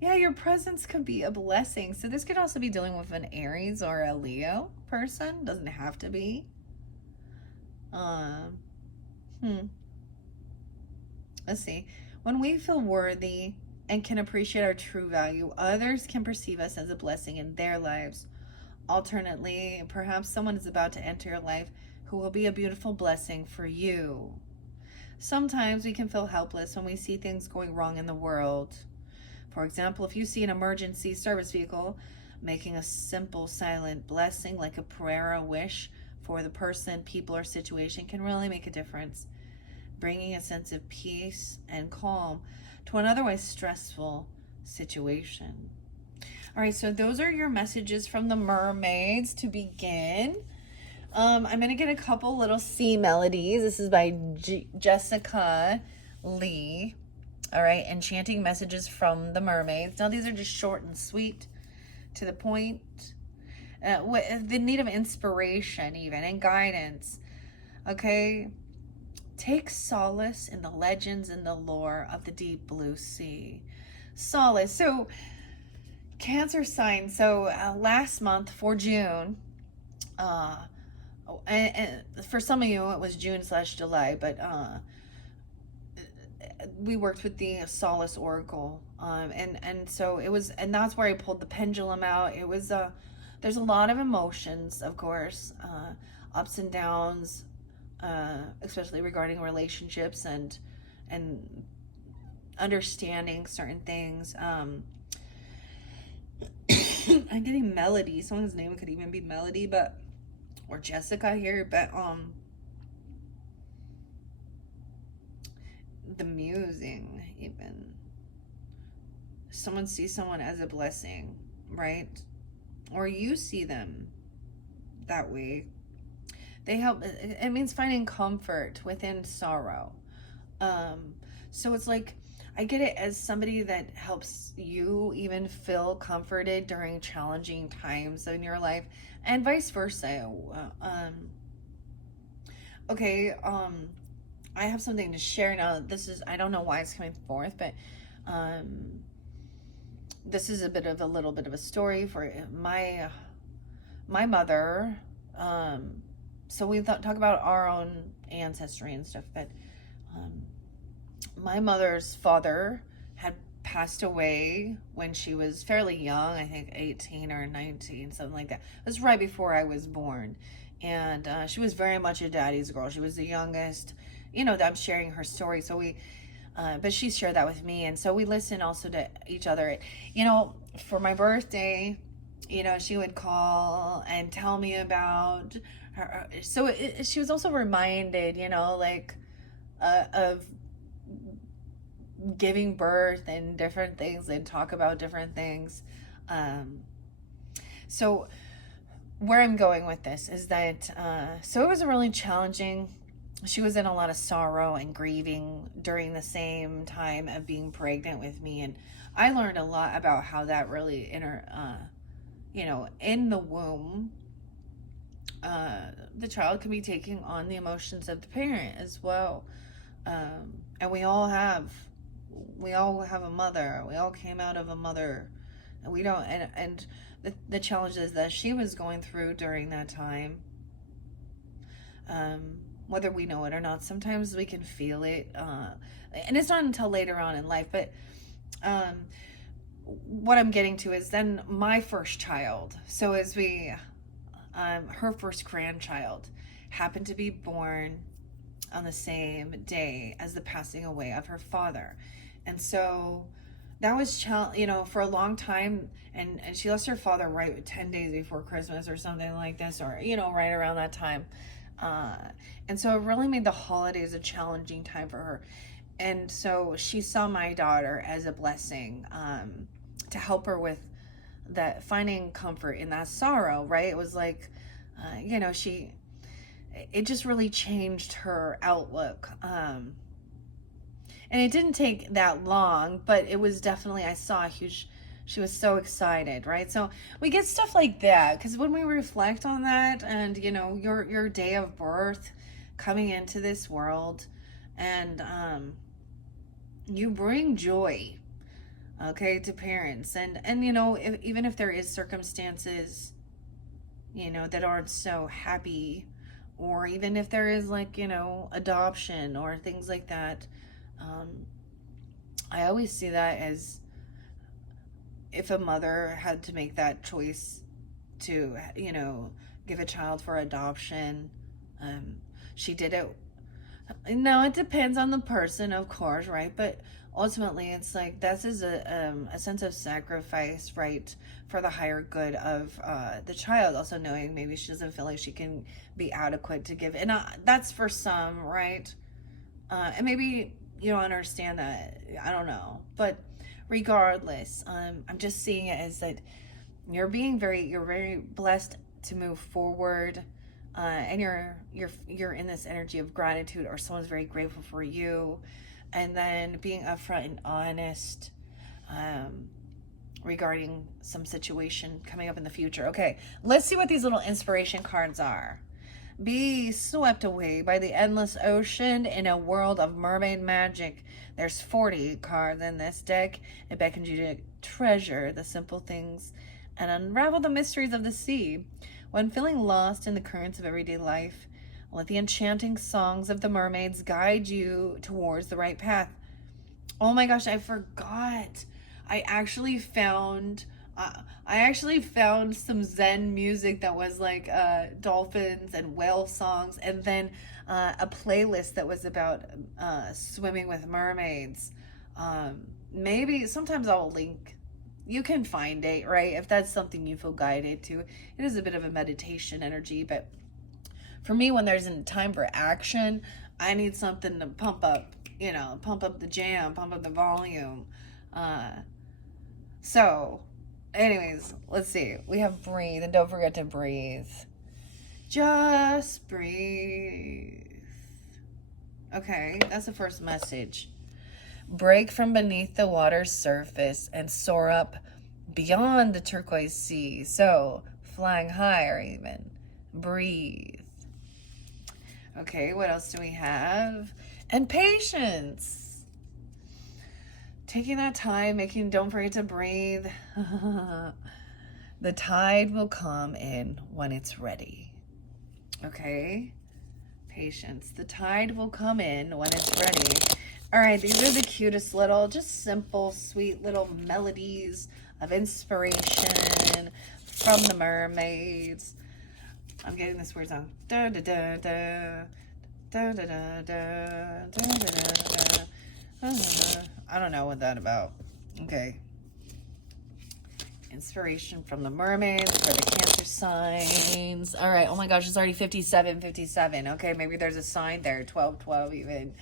Yeah, your presence could be a blessing. So this could also be dealing with an Aries or a Leo person. Doesn't have to be. Um, hmm. Let's see. When we feel worthy and can appreciate our true value, others can perceive us as a blessing in their lives. Alternately, perhaps someone is about to enter your life who will be a beautiful blessing for you. Sometimes we can feel helpless when we see things going wrong in the world. For example, if you see an emergency service vehicle, making a simple silent blessing like a prayer or wish for the person, people, or situation can really make a difference, bringing a sense of peace and calm to an otherwise stressful situation. All right, so those are your messages from the mermaids to begin. I'm going to get a couple little sea melodies. This is by Jessica Lee. All right, enchanting messages from the mermaids. Now, these are just short and sweet, to the point. The need of inspiration, even, and guidance. Okay, take solace in the legends and the lore of the deep blue sea. Solace. So, Cancer sign. So, last month for June, and for some of you it was June/July, but we worked with the Solace Oracle, and so it was, and that's where I pulled the pendulum out. It was there's a lot of emotions, of course, ups and downs, especially regarding relationships and understanding certain things. I'm getting Melody. Someone's name could even be Melody, but or Jessica here, but the musing, even someone sees someone as a blessing, right? Or you see them that way. They help. It means finding comfort within sorrow. So it's like, I get it as somebody that helps you even feel comforted during challenging times in your life, and vice versa. Okay, I have something to share now. This is, I don't know why it's coming forth, but this is a little bit of a story for my mother. So we talk about our own ancestry and stuff, but my mother's father had passed away when she was fairly young, I think 18 or 19, something like that. It was right before I was born. And she was very much a daddy's girl. She was the youngest. You know, I'm sharing her story. So but she shared that with me. And so we listened also to each other. You know, for my birthday, you know, she would call and tell me about her. So she was also reminded, you know, like of giving birth and different things, and talk about different things. So where I'm going with this is that, so it was a really challenging, she was in a lot of sorrow and grieving during the same time of being pregnant with me. And I learned a lot about how that really you know, in the womb, the child can be taking on the emotions of the parent as well. And we all have a mother. We all came out of a mother, and we don't, and the challenges that she was going through during that time, whether we know it or not, sometimes we can feel it, and it's not until later on in life. But what I'm getting to is then my first child. So as her first grandchild happened to be born on the same day as the passing away of her father. And so that was, you know, for a long time. And she lost her father right 10 days before Christmas or something like this, or, you know, right around that time. And so it really made the holidays a challenging time for her. And so she saw my daughter as a blessing, to help her with that, finding comfort in that sorrow, right? It was like, you know, it just really changed her outlook. And it didn't take that long, but it was definitely, I saw a huge, she was so excited, right? So we get stuff like that, because when we reflect on that, and, you know, your day of birth, coming into this world, and you bring joy, okay, to parents. And even if there is circumstances, that aren't so happy, or even if there is like, adoption or things like that, um, I always see that as, if a mother had to make that choice to, give a child for adoption, um, she did it. No, it depends on the person, of course, right? But ultimately, it's like this is a sense of sacrifice, right, for the higher good of the child. Also knowing maybe she doesn't feel like she can be adequate to give, and that's for some, right? And maybe you don't understand that. I don't know, but regardless, I'm just seeing it as that you're very blessed to move forward, and you're in this energy of gratitude, or someone's very grateful for you, and then being upfront and honest, um, regarding some situation coming up in the future. Okay, let's see what these little inspiration cards are. Be swept away by the endless ocean in a world of mermaid magic. There's 40 cards in this deck. It beckons you to treasure the simple things and unravel the mysteries of the sea. When feeling lost in the currents of everyday life, let the enchanting songs of the mermaids guide you towards the right path. Oh my gosh, I forgot. I actually found I actually found some Zen music that was like dolphins and whale songs, and then a playlist that was about swimming with mermaids. Maybe sometimes I'll link. You can find it, right? If that's something you feel guided to. It is a bit of a meditation energy, but for me, when there's a time for action, I need something to pump up the jam, pump up the volume. Uh, so, anyways, let's see. We have breathe, and don't forget to breathe. Just breathe. Okay, that's the first message. Break from beneath the water's surface and soar up beyond the turquoise sea. So, flying higher even. Breathe. Okay, what else do we have? And patience. Taking that time, don't forget to breathe. The tide will come in when it's ready. Okay? Patience. The tide will come in when it's ready. All right, these are the cutest little, just simple, sweet little melodies of inspiration from the mermaids. I'm getting this weird song. Da da da da da da da da da da da. I don't know what that's about. Okay. Inspiration from the mermaids for the Cancer signs. All right. Oh my gosh, it's already 57. Okay, maybe there's a sign there. 12 even.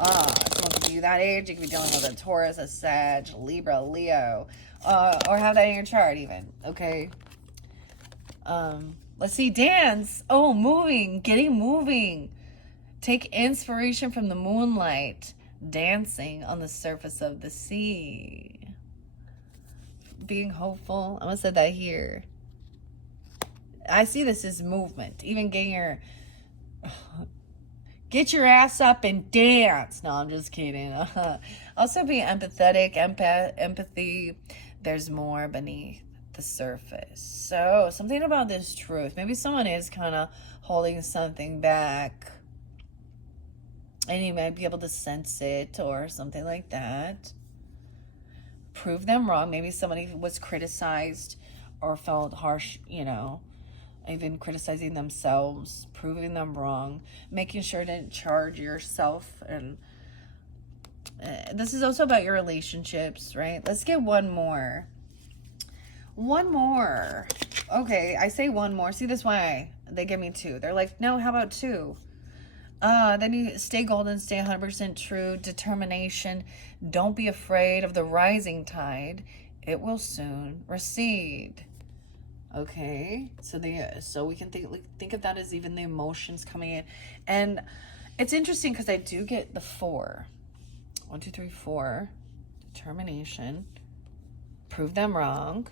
Someone could be that age. You could be dealing with a Taurus, a Sag, Libra, Leo, or have that in your chart even. Okay. Let's see. Dance. Oh, moving. Getting moving. Take inspiration from the moonlight. Dancing on the surface of the sea. Being hopeful. I'm going to say that here. I see this as movement. Even get your ass up and dance. No, I'm just kidding. Also be empathetic. Empathy. There's more beneath the surface. So something about this truth. Maybe someone is kind of holding something back, and you might be able to sense it or something like that. Prove them wrong. Maybe somebody was criticized or felt harsh, even criticizing themselves, proving them wrong, making sure to charge yourself. And this is also about your relationships, right? Let's get one more. Okay, I say one more. See, this why they give me two. They're like, no, how about two? Then you stay golden, stay 100% true, determination. Don't be afraid of the rising tide. It will soon recede. Okay, so we can think of that as even the emotions coming in. And it's interesting because I do get the 4. 1, 2, 3, 4. Determination. Prove them wrong.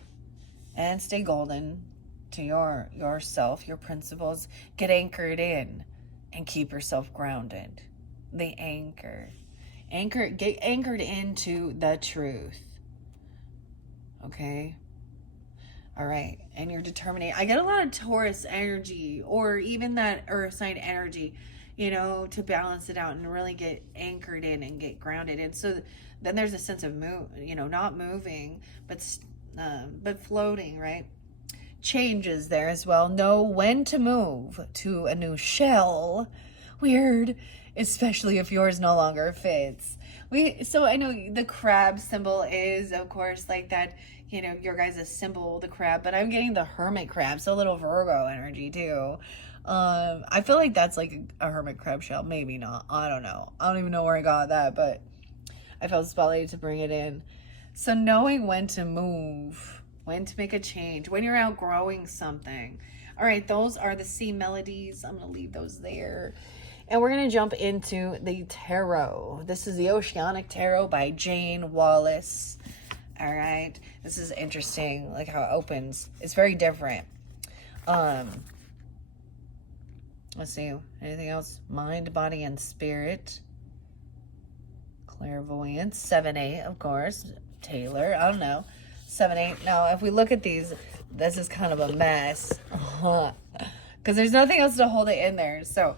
And stay golden to yourself, your principles. Get anchored in. And keep yourself grounded. The anchor. Get anchored into the truth. Okay. All right. And you're determined. I get a lot of Taurus energy, or even that earth sign energy, to balance it out and really get anchored in and get grounded. And so then there's a sense of not moving, but floating, right? Changes there as well. Know when to move to a new shell. Weird, especially if yours no longer fits. So I know the crab symbol is, of course, like that, your guys' symbol, the crab, but I'm getting the hermit crab, so a little Virgo energy too. I feel like that's like a hermit crab shell. Maybe not. I don't know. I don't even know where I got that, but I felt spotlighted to bring it in. So knowing when to move, when to make a change, when you're outgrowing something. All right, those are the C melodies. I'm going to leave those there. And we're going to jump into the tarot. This is the Oceanic Tarot by Jane Wallace. All right. This is interesting, like how it opens. It's very different. Let's see. Anything else? Mind, body, and spirit. Clairvoyance. 7-8, of course. Taylor. I don't know. 7-8. Now, if we look at these, this is kind of a mess. Because there's nothing else to hold it in there. So,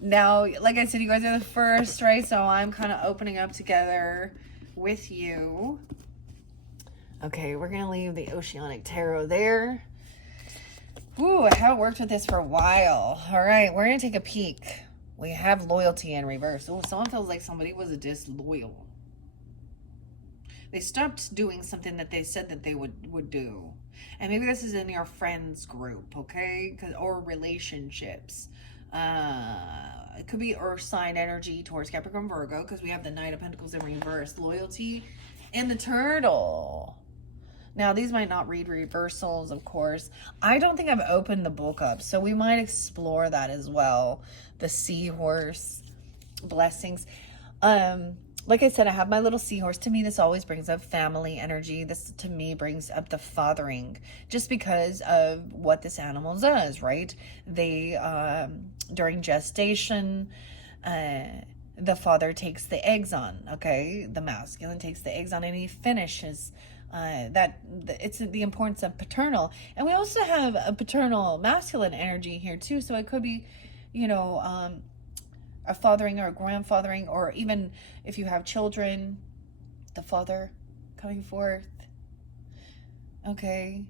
now, like I said, you guys are the first, right? So, I'm kind of opening up together with you. Okay, we're going to leave the Oceanic Tarot there. Ooh, I haven't worked with this for a while. All right, we're going to take a peek. We have loyalty in reverse. Oh, someone feels like somebody was disloyal. They stopped doing something that they said that they would do. And maybe this is in your friends group, okay? Or relationships. It could be earth sign energy towards Capricorn, Virgo, because we have the Knight of Pentacles in reverse. Loyalty and the Turtle. Now, these might not read reversals, of course. I don't think I've opened the book up, so we might explore that as well. The seahorse blessings. Like I said, I have my little seahorse. To me, this always brings up family energy. This, to me, brings up the fathering, just because of what this animal does, right? They, during gestation, the father takes the eggs on, okay? The masculine takes the eggs on, and he finishes it's the importance of paternal. And we also have a paternal masculine energy here too, so it could be a fathering or a grandfathering, or even if you have children, the father coming forth, okay,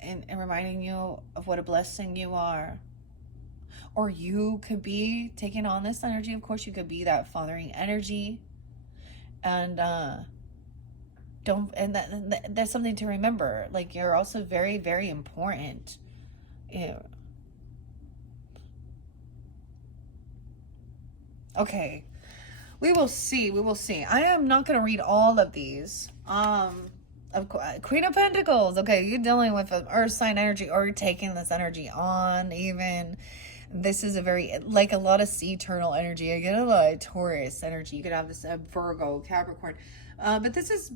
and reminding you of what a blessing you are. Or you could be taking on this energy. Of course, you could be that fathering energy, and there's something to remember. Like, you're also very, very important. Okay, we will see. I am not going to read all of these. Of course, Queen of Pentacles. Okay, you're dealing with an earth sign energy, or you're taking this energy on. Even this is a very, like, a lot of sea turtle energy. I get a lot of Taurus energy. You could have this Virgo, Capricorn, but this is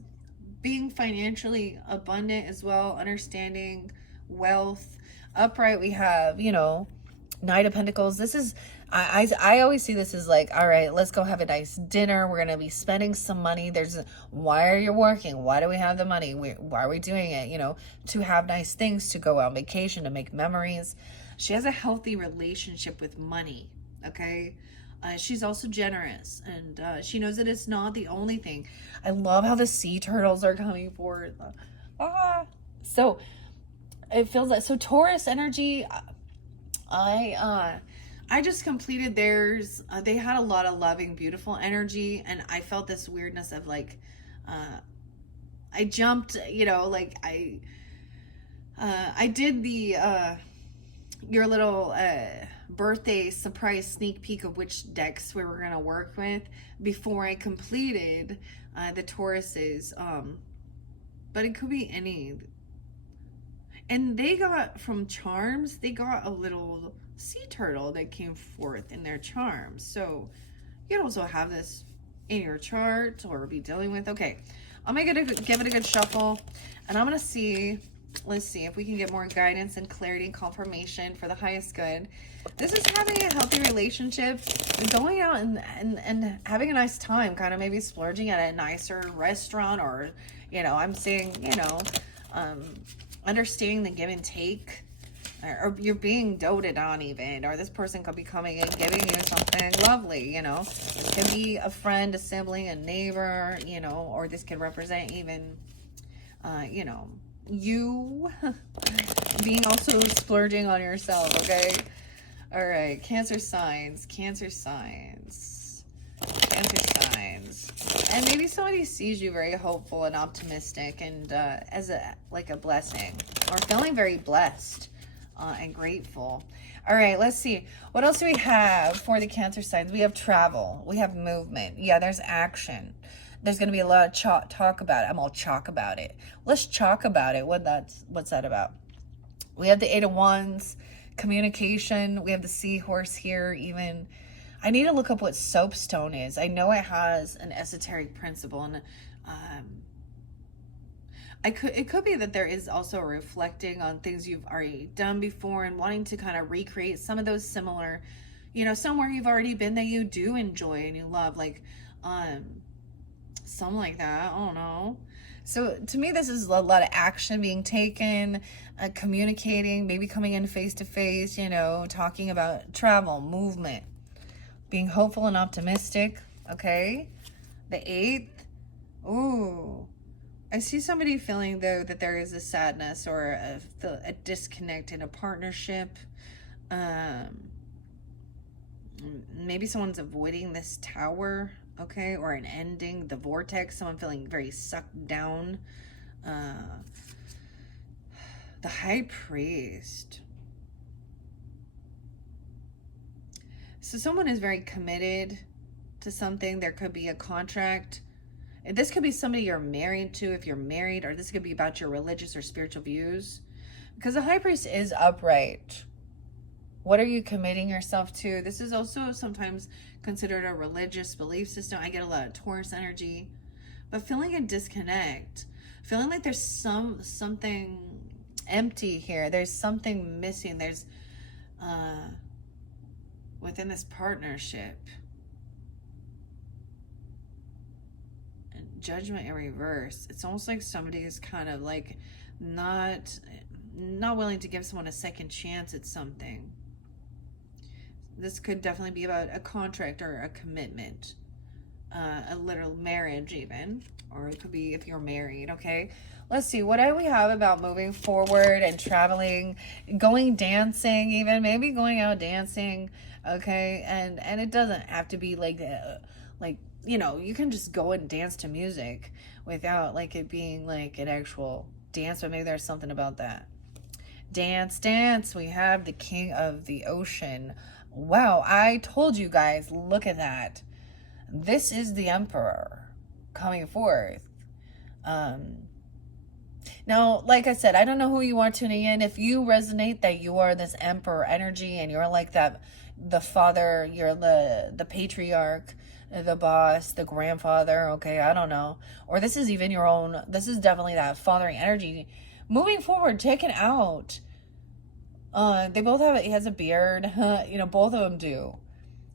being financially abundant as well, understanding wealth. Upright, we have, Knight of Pentacles. This is, I always see this as like, all right, let's go have a nice dinner. We're going to be spending some money. Why are you working? Why do we have the money? Why are we doing it? To have nice things, to go on vacation, to make memories. She has a healthy relationship with money, okay? She's also generous, and she knows that it's not the only thing. I love how the sea turtles are coming forward. So it feels like, so Taurus energy, I just completed theirs. They had a lot of loving, beautiful energy, and I felt this weirdness of like, I jumped, like I did the, your little, birthday surprise sneak peek of which decks we were going to work with before I completed the Tauruses, but it could be any. And they got, from charms, they got a little sea turtle that came forth in their charms. So you could also have this in your chart or be dealing with. Okay, I'm gonna give it a good shuffle, and I'm gonna see, let's see if we can get more guidance and clarity and confirmation for the highest good. This is having a healthy relationship, going out and having a nice time, kind of maybe splurging at a nicer restaurant, or I'm saying, understanding the give and take, or you're being doted on even, or this person could be coming and giving you something lovely, This could be a friend, a sibling, a neighbor, or this could represent even, you being also splurging on yourself, okay? All right, Cancer signs. And maybe somebody sees you very hopeful and optimistic and as a blessing, or feeling very blessed and grateful. All right, let's see. What else do we have for the Cancer signs? We have travel. We have movement. Yeah, there's action. There's going to be a lot of talk about it. I'm all chalk about it. Let's chalk about it. What's that about? We have the Eight of Wands, communication. We have the Seahorse here even. I need to look up what soapstone is. I know it has an esoteric principle, and it could be that there is also reflecting on things you've already done before and wanting to kind of recreate some of those similar, somewhere you've already been that you do enjoy and you love, like something like that. I don't know. So to me, this is a lot of action being taken, communicating, maybe coming in face to face, talking about travel, movement, being hopeful and optimistic. Okay. The 8th. Ooh. I see somebody feeling, though, that there is a sadness or a disconnect in a partnership. Maybe someone's avoiding this tower, okay, or an ending, the vortex, someone feeling very sucked down. The High Priest. So someone is very committed to something. There could be a contract. This could be somebody you're married to if you're married, or this could be about your religious or spiritual views. Because the High Priest is upright. What are you committing yourself to? This is also sometimes considered a religious belief system. I get a lot of Taurus energy. But feeling a disconnect. Feeling like there's something empty here. There's something missing. There's within this partnership. Judgment in reverse. It's almost like somebody is kind of like not willing to give someone a second chance at something. This could definitely be about a contract or a commitment, a literal marriage even, or it could be if you're married. Okay, let's see, what do we have about moving forward and traveling, going dancing, even maybe going out dancing. Okay, and it doesn't have to be like you can just go and dance to music without like it being like an actual dance, but maybe there's something about that. Dance. We have the King of the Ocean. Wow, I told you guys, look at that. This is the Emperor coming forth. Now, like I said, I don't know who you are tuning in. If you resonate that you are this Emperor energy and you're like that, the father, you're the patriarch, the boss, the grandfather, okay, I don't know. Or this is even your own, this is definitely that fathering energy. Moving forward, taken out. They both have, he has a beard, both of them do.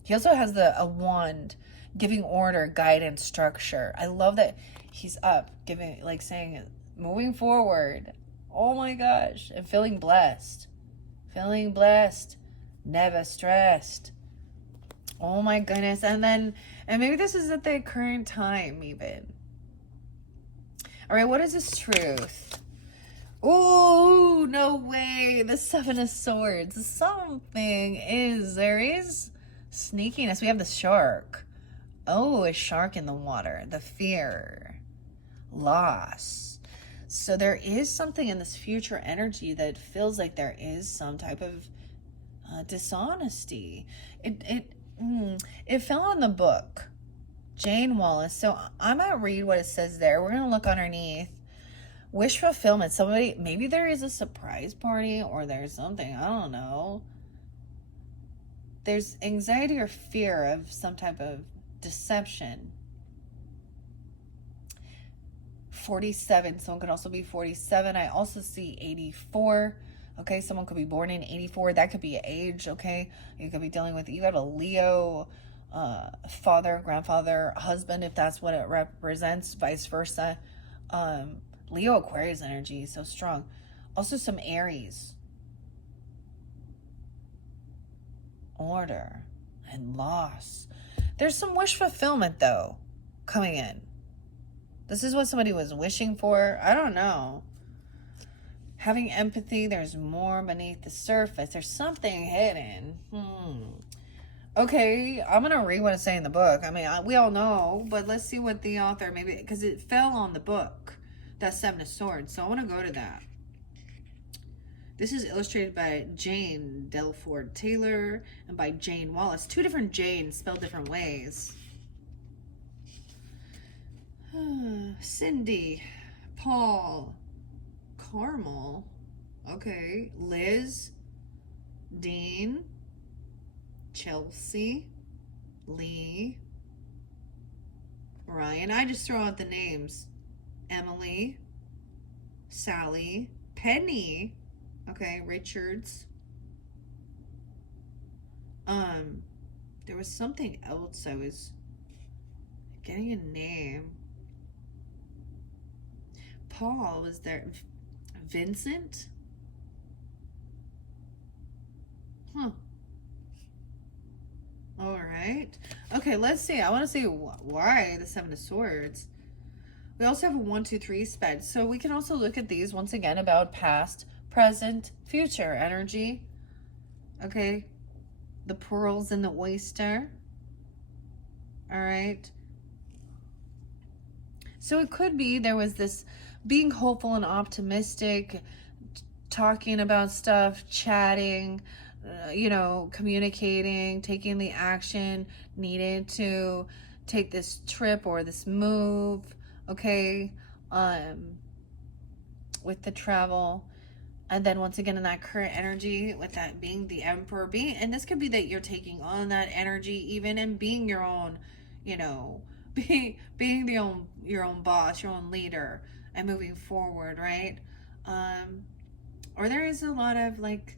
He also has a wand, giving order, guidance, structure. I love that he's up, giving, like saying, moving forward. Oh my gosh, and feeling blessed. Never stressed. Oh my goodness. And maybe this is at the current time even. All right, what is this truth? Oh, no way. The 7 of Swords. There is sneakiness. We have the shark. Oh, a shark in the water. The fear. Loss. So there is something in this future energy that feels like there is some type of dishonesty. It fell on the book, Jane Wallace. So I'm gonna read what it says there. We're gonna look underneath. Wish fulfillment. Somebody, maybe there is a surprise party, or there's something, I don't know. There's anxiety or fear of some type of deception. 47. Someone could also be 47. I also see 84. Okay, someone could be born in 84. That could be age, okay? You could be dealing with, you have a Leo father, grandfather, husband, if that's what it represents, vice versa. Leo Aquarius energy is so strong. Also some Aries. Order and loss. There's some wish fulfillment though coming in. This is what somebody was wishing for. I don't know. Having empathy, there's more beneath the surface. There's something hidden. Okay, I'm going to read what it's saying in the book. I mean, we all know, but let's see what the author, maybe, because it fell on the book, that Seven of Swords. So I want to go to that. This is illustrated by Jane Delford Taylor and by Jane Wallace. Two different Janes spelled different ways. Cindy, Paul, Carmel, okay, Liz, Dean, Chelsea, Lee, Ryan. I just throw out the names. Emily, Sally, Penny, okay, Richards. There was something else I was getting a name. Paul was there. Vincent? Huh. All right. Okay, let's see. I want to see why the Seven of Swords. We also have a 1, 2, 3 sped. So we can also look at these once again about past, present, future energy. Okay. The pearls and the oyster. All right. So it could be there was this being hopeful and optimistic, talking about stuff, chatting, communicating, taking the action needed to take this trip or this move, okay, with the travel. And then once again in that current energy with that being the Emperor, and this could be that you're taking on that energy even and being your own, being your own boss, your own leader, and moving forward, right? Or there is a lot of like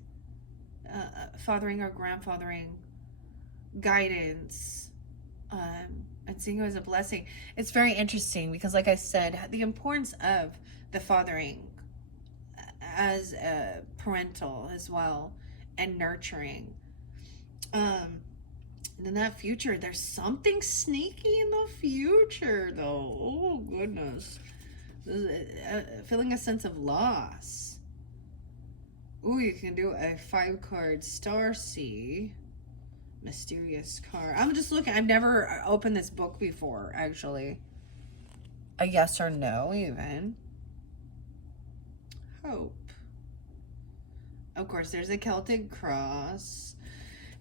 fathering or grandfathering guidance, and seeing it as a blessing. It's very interesting because, like I said, the importance of the fathering as a parental as well and nurturing. And in that future, there's something sneaky in the future, though. Oh, goodness. Feeling a sense of loss. Ooh, you can do a 5-card Star Sea. Mysterious card. I'm just looking. I've never opened this book before, actually. A yes or no, even. Hope. Of course, there's a Celtic cross.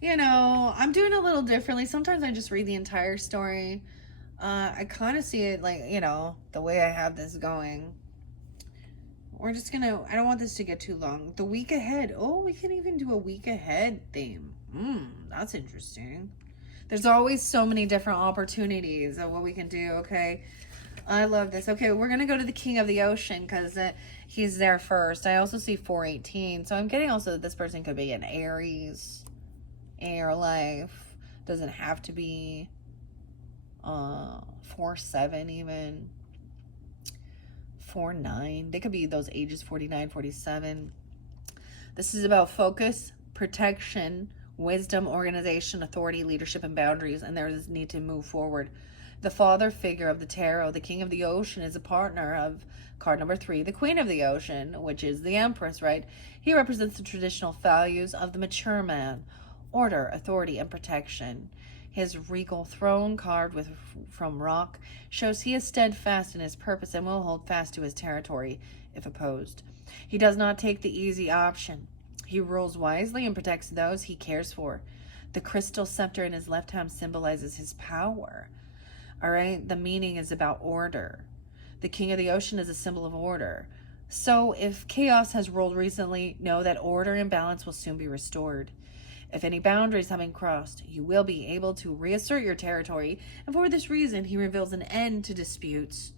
I'm doing a little differently. Sometimes I just read the entire story. I kind of see it like, the way I have this going. We're just gonna, I don't want this to get too long. The week ahead. Oh, we can even do a week ahead theme. That's interesting. There's always so many different opportunities of what we can do, okay? I love this. Okay, we're gonna go to the King of the Ocean because he's there first. I also see 418. So I'm getting also that this person could be an Aries, air life. Doesn't have to be 4-7 even. 4-9. They could be those ages 49, 47. This is about focus, protection, wisdom, organization, authority, leadership, and boundaries, and there is need to move forward. The father figure of the tarot, the King of the Ocean, is a partner of card number 3, the Queen of the Ocean, which is the Empress, right? He represents the traditional values of the mature man, order, authority, and protection. His regal throne carved from rock shows he is steadfast in his purpose and will hold fast to his territory if opposed. He does not take the easy option. He rules wisely and protects those he cares for. The crystal scepter in his left hand symbolizes his power. All right, the meaning is about order. The King of the Ocean is a symbol of order. So if chaos has ruled recently, know that order and balance will soon be restored. If any boundaries have been crossed, you will be able to reassert your territory, and for this reason, he reveals an end to disputes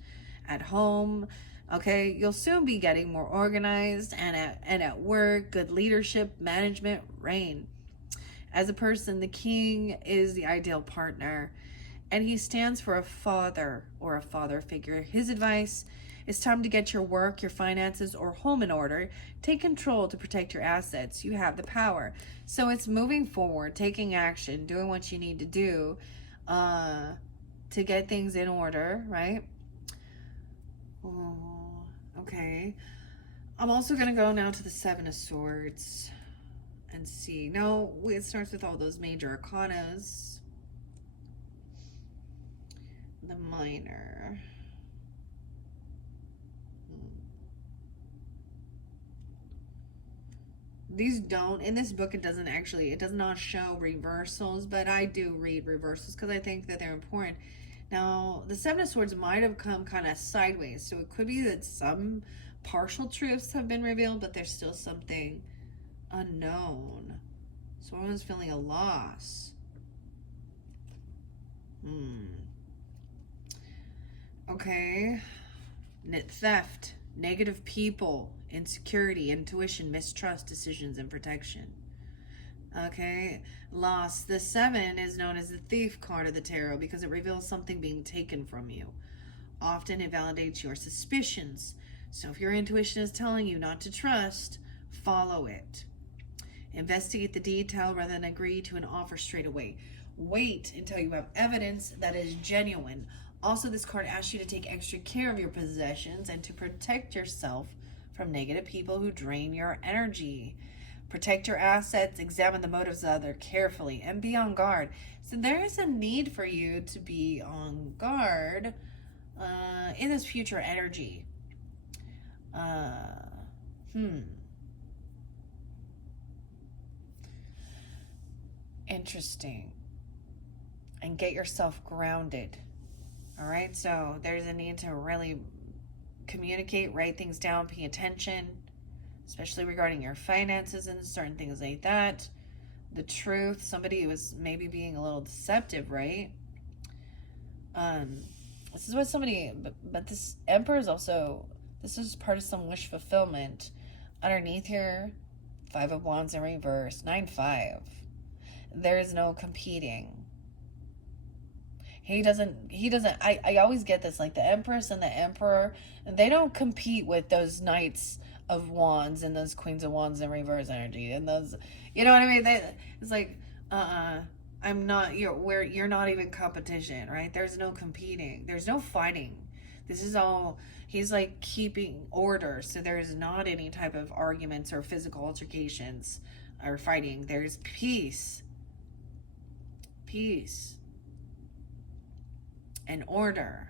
at home. Okay, you'll soon be getting more organized, and at work, good leadership, management, reign. As a person, the king is the ideal partner, and he stands for a father or a father figure. His advice: it's time to get your work, your finances, or home in order. Take control to protect your assets. You have the power. So it's moving forward, taking action, doing what you need to do to get things in order, right? Oh, okay. I'm also going to go now to the Seven of Swords and see. No, it starts with all those major arcanas. The minor. These don't, in this book, it does not show reversals, but I do read reversals because I think that they're important. Now, the Seven of Swords might have come kind of sideways, so it could be that some partial truths have been revealed, but there's still something unknown. Someone's feeling a loss. Okay. Theft, negative people, insecurity, intuition, mistrust, decisions, and protection. Okay. Loss. The 7 is known as the thief card of the tarot because it reveals something being taken from you. Often it validates your suspicions. So if your intuition is telling you not to trust, follow it. Investigate the detail rather than agree to an offer straight away. Wait until you have evidence that is genuine. Also, this card asks you to take extra care of your possessions and to protect yourself from negative people who drain your energy. Protect your assets, examine the motives of others carefully, and be on guard. So there is a need for you to be on guard in this future energy. Interesting. And get yourself grounded. All right, so there's a need to really communicate, write things down, pay attention, especially regarding your finances and certain things like that. The truth, somebody was maybe being a little deceptive, right? This is what somebody, but this Emperor is also, this is part of some wish fulfillment. Underneath here, 5 of Wands in reverse, 9-5. There is no competing. He doesn't, I always get this, like the Empress and the Emperor, and they don't compete with those Knights of Wands and those Queens of Wands in reverse energy and those, you know what I mean? It's like, I'm not, you're not even competition, right? There's no competing. There's no fighting. This is all, he's like keeping order. So there's not any type of arguments or physical altercations or fighting. There's peace. Peace. And order.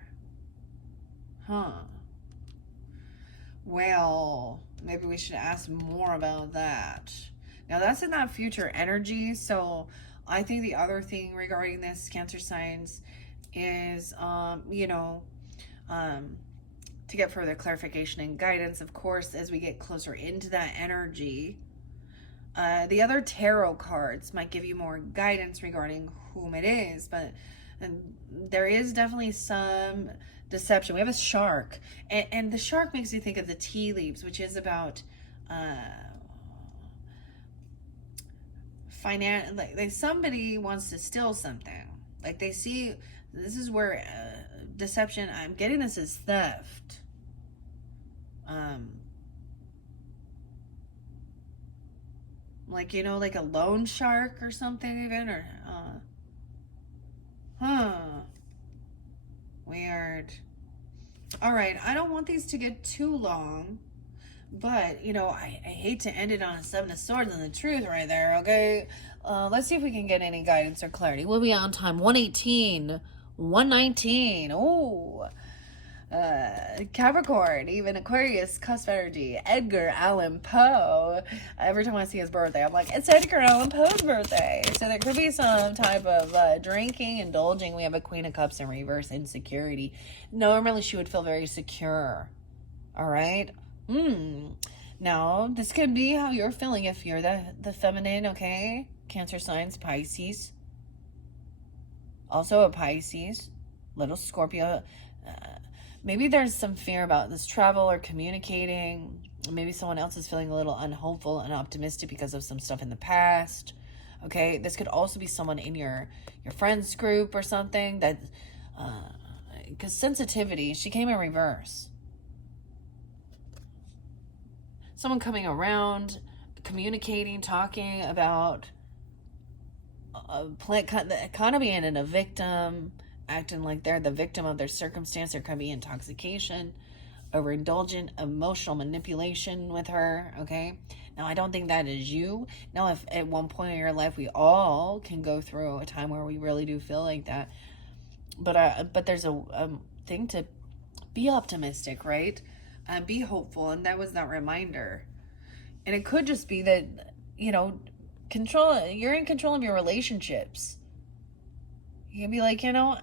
Well, maybe we should ask more about that. Now that's in that future energy. So I think the other thing regarding this, Cancer signs, is, to get further clarification and guidance, of course, as we get closer into that energy. The other tarot cards might give you more guidance regarding whom it is, but there is definitely some deception. We have a shark, and the shark makes you think of the tea leaves, which is about like somebody wants to steal something. Like they see, this is where deception, I'm getting this as theft. Like, like a loan shark or something even, or weird. All right, I don't want these to get too long, but I hate to end it on a 7 of Swords and the truth right there. Okay, let's see if we can get any guidance or clarity. We'll be on time. 118, 119. Oh, Capricorn, even Aquarius, cusp energy. Edgar Allan Poe. Every time I see his birthday, I'm like, it's Edgar Allan Poe's birthday. So there could be some type of drinking, indulging. We have a Queen of Cups in reverse, insecurity. Normally she would feel very secure. All right. Now this could be how you're feeling if you're the feminine. Okay, Cancer signs, Pisces. Also a Pisces, little Scorpio. Maybe there's some fear about this travel or communicating. Maybe someone else is feeling a little unhopeful and optimistic because of some stuff in the past. Okay, this could also be someone in your friends group or something that, because sensitivity, she came in reverse. Someone coming around, communicating, talking about kind of being in a victim, acting like they're the victim of their circumstance. There could be intoxication, overindulgent, emotional manipulation with her. Okay, now I don't think that is you. Now, if at one point in your life we all can go through a time where we really do feel like that, but there's a thing to be optimistic, right? And be hopeful, and that was that reminder. And it could just be that, you know, you're in control of your relationships. You can be like, you know,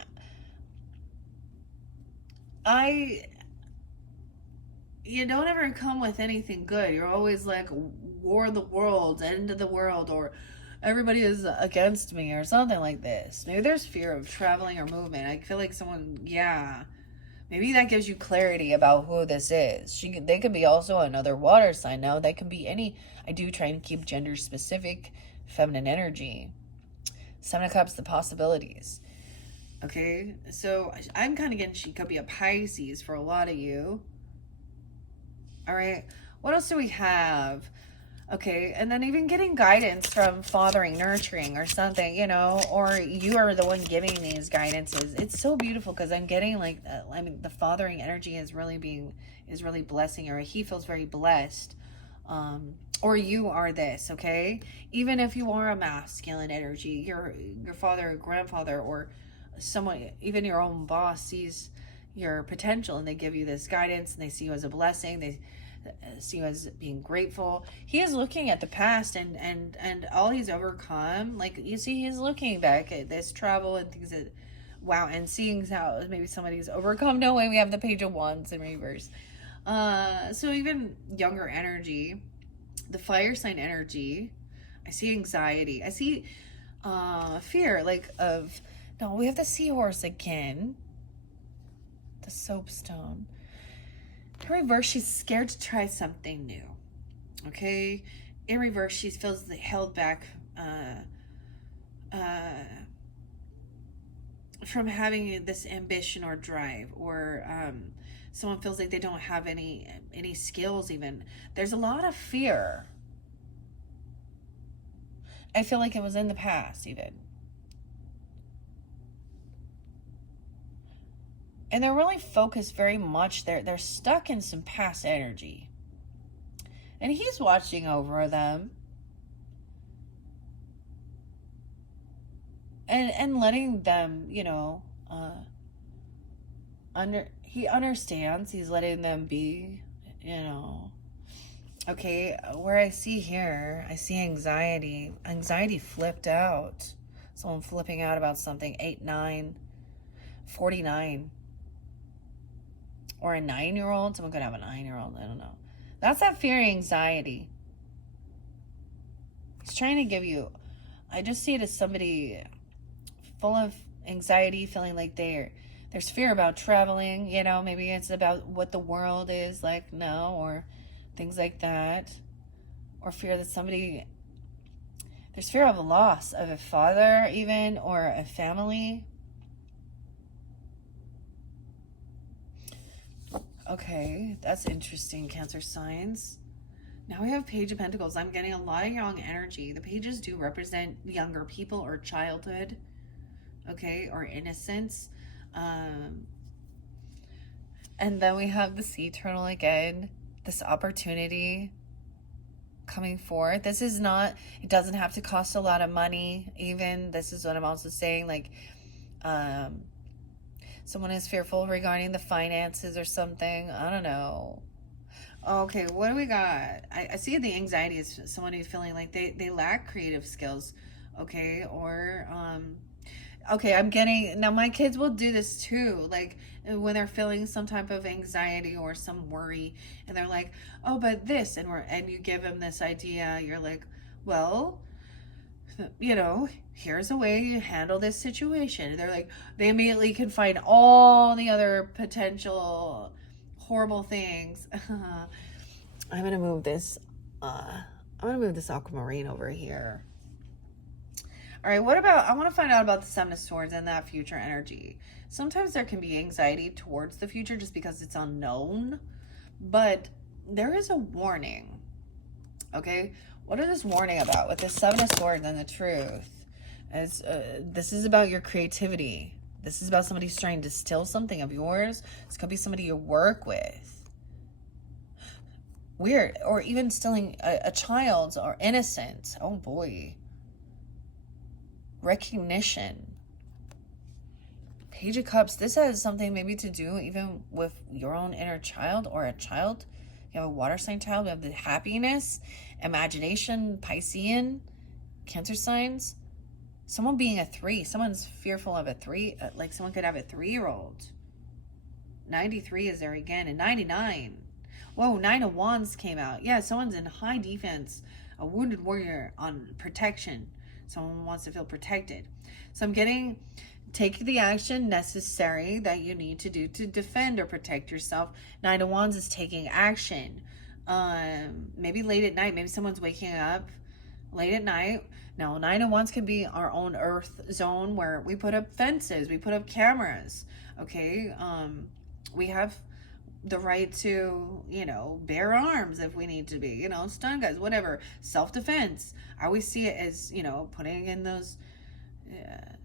I you don't ever come with anything good. You're always like war of the world, end of the world, or everybody is against me, or something like this. Maybe there's fear of traveling or movement. I feel like someone, yeah. Maybe that gives you clarity about who this is. They could be also another water sign. Now, they can be any. I do try and keep gender specific, feminine energy. Seven of Cups, the possibilities. Okay, so I'm kind of getting she could be a Pisces for a lot of you. All right, what else do we have? Okay, and then even getting guidance from fathering, nurturing, or something, you know, or you are the one giving these guidances. It's so beautiful because I'm getting like, I mean, the fathering energy is really blessing, or he feels very blessed. Or you are this, okay? Even if you are a masculine energy, your father or grandfather or someone, even your own boss sees your potential and they give you this guidance and they see you as a blessing. They see you as being grateful. He is looking at the past and all he's overcome. Like, you see, he's looking back at this travel and things that, wow, and seeing how maybe somebody's overcome. No way, we have the Page of Wands in reverse. So even younger energy, the fire sign energy, I see anxiety. I see fear, like of, no, we have the seahorse again. The soapstone. In reverse, she's scared to try something new. Okay? In reverse, she feels held back from having this ambition or drive, or someone feels like they don't have any skills even. There's a lot of fear. I feel like it was in the past even. And they're really focused very much. They're stuck in some past energy. And he's watching over them. And letting them, you know, he understands. He's letting them be, you know. Okay, where I see here, I see anxiety. Anxiety flipped out. Someone flipping out about something. 8, 9, 49. Or a 9-year-old. Someone could have a 9-year-old. I don't know. That's that fear and anxiety. He's trying to give you, I just see it as somebody full of anxiety, feeling like there's fear about traveling, you know, maybe it's about what the world is like now, or things like that. Or fear that there's fear of a loss of a father even, or a family. Okay, that's interesting, Cancer signs. Now we have Page of Pentacles. I'm getting a lot of young energy. The pages do represent younger people or childhood, okay, or innocence. And then we have the Sea Turtle again. This opportunity coming forth. This is not, it doesn't have to cost a lot of money even. This is what I'm also saying, like, someone is fearful regarding the finances or something. I don't know. Okay, what do we got? I see the anxiety is someone who's feeling like they lack creative skills. Okay, or okay, I'm getting, now my kids will do this too, like when they're feeling some type of anxiety or some worry, and they're like, oh, but this, and you give them this idea, you're like, well, you know, here's a way you handle this situation. They're like, they immediately can find all the other potential horrible things. I'm gonna move this aquamarine over here. All right, what about, I want to find out about the Seven of Swords and that future energy. Sometimes there can be anxiety towards the future just because it's unknown, but there is a warning. Okay, what is this warning about with the Seven of Swords and the Truth? As this is about your creativity. This is about somebody trying to steal something of yours. This could be somebody you work with. Weird. Or even stealing a child's or innocence. Oh boy. Recognition. Page of Cups. This has something maybe to do even with your own inner child or a child. You have a water sign child. We have the happiness, imagination, Piscean, Cancer signs. Someone being a 3. Someone's fearful of a 3. Like someone could have a 3-year-old. 93 is there again. And 99. Whoa, 9 of Wands came out. Yeah, someone's in high defense. A wounded warrior on protection. Someone wants to feel protected. So I'm getting, take the action necessary that you need to do to defend or protect yourself. 9 of Wands is taking action. Maybe late at night. Maybe someone's waking up late at night. Now, 9 of Wands can be our own earth zone where we put up fences, we put up cameras, okay? We have the right to, you know, bear arms if we need to be, you know, stun guys, whatever. Self-defense. I always see it as, you know, putting in those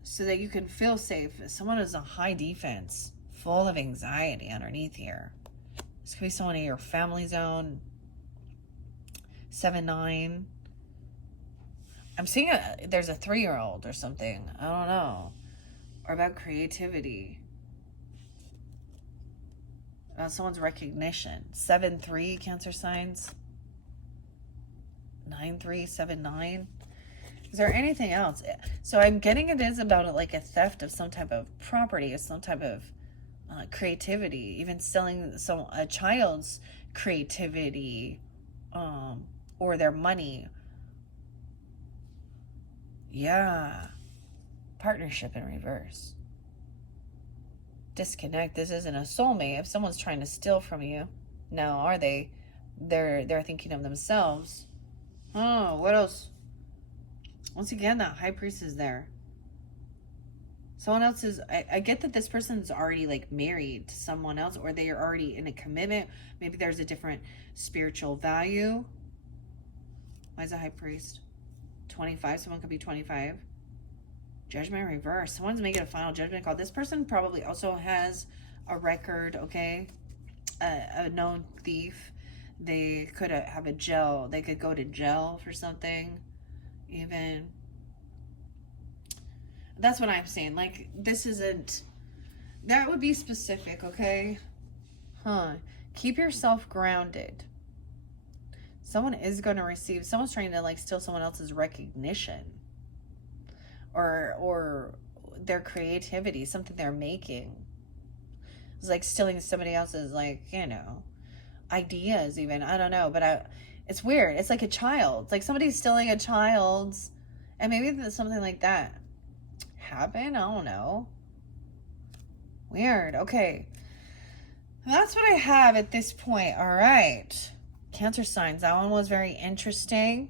so that you can feel safe. Someone is a high defense, full of anxiety underneath here. This could be someone in your family zone. 7-9. I'm seeing there's a 3-year-old or something. I don't know. Or about creativity. Someone's recognition. 7-3 Cancer signs. 9-3, 7-9. Is there anything else? So I'm getting it is about like a theft of some type of property or some type of creativity. Even selling a child's creativity or their money. Yeah. Partnership in reverse. Disconnect. This isn't a soulmate. If someone's trying to steal from you, now are they? They're thinking of themselves. Oh, what else? Once again, that High Priest is there. Someone else is, I get that this person's already like married to someone else, or they are already in a commitment. Maybe there's a different spiritual value. Why is a High Priest? 25, someone could be 25. Judgment reverse. Someone's making a final judgment call. This person probably also has a record, okay? A known thief. They could have a jail. They could go to jail for something. Even. That's what I'm saying. Like, this isn't... That would be specific, okay? Keep yourself grounded. Someone is going to receive... Someone's trying to, like, steal someone else's recognition. Or their creativity, something they're making. It's like stealing somebody else's, like, you know, ideas even. I don't know, but it's weird. It's like a child. It's like somebody's stealing a child's, and maybe something like that happened. I don't know. Weird. Okay. That's what I have at this point. All right. Cancer signs. That one was very interesting.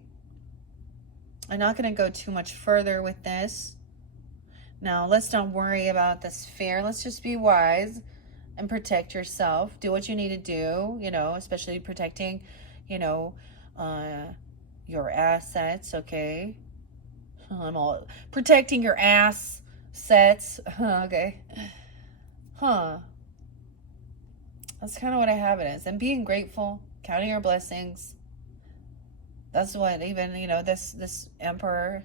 I'm not going to go too much further with this. Now, let's not worry about this fear. Let's just be wise and protect yourself. Do what you need to do, you know, especially protecting, you know, your assets, okay? I'm all protecting your assets, okay? That's kind of what I have it as. And being grateful, counting your blessings. That's what even, you know, this Emperor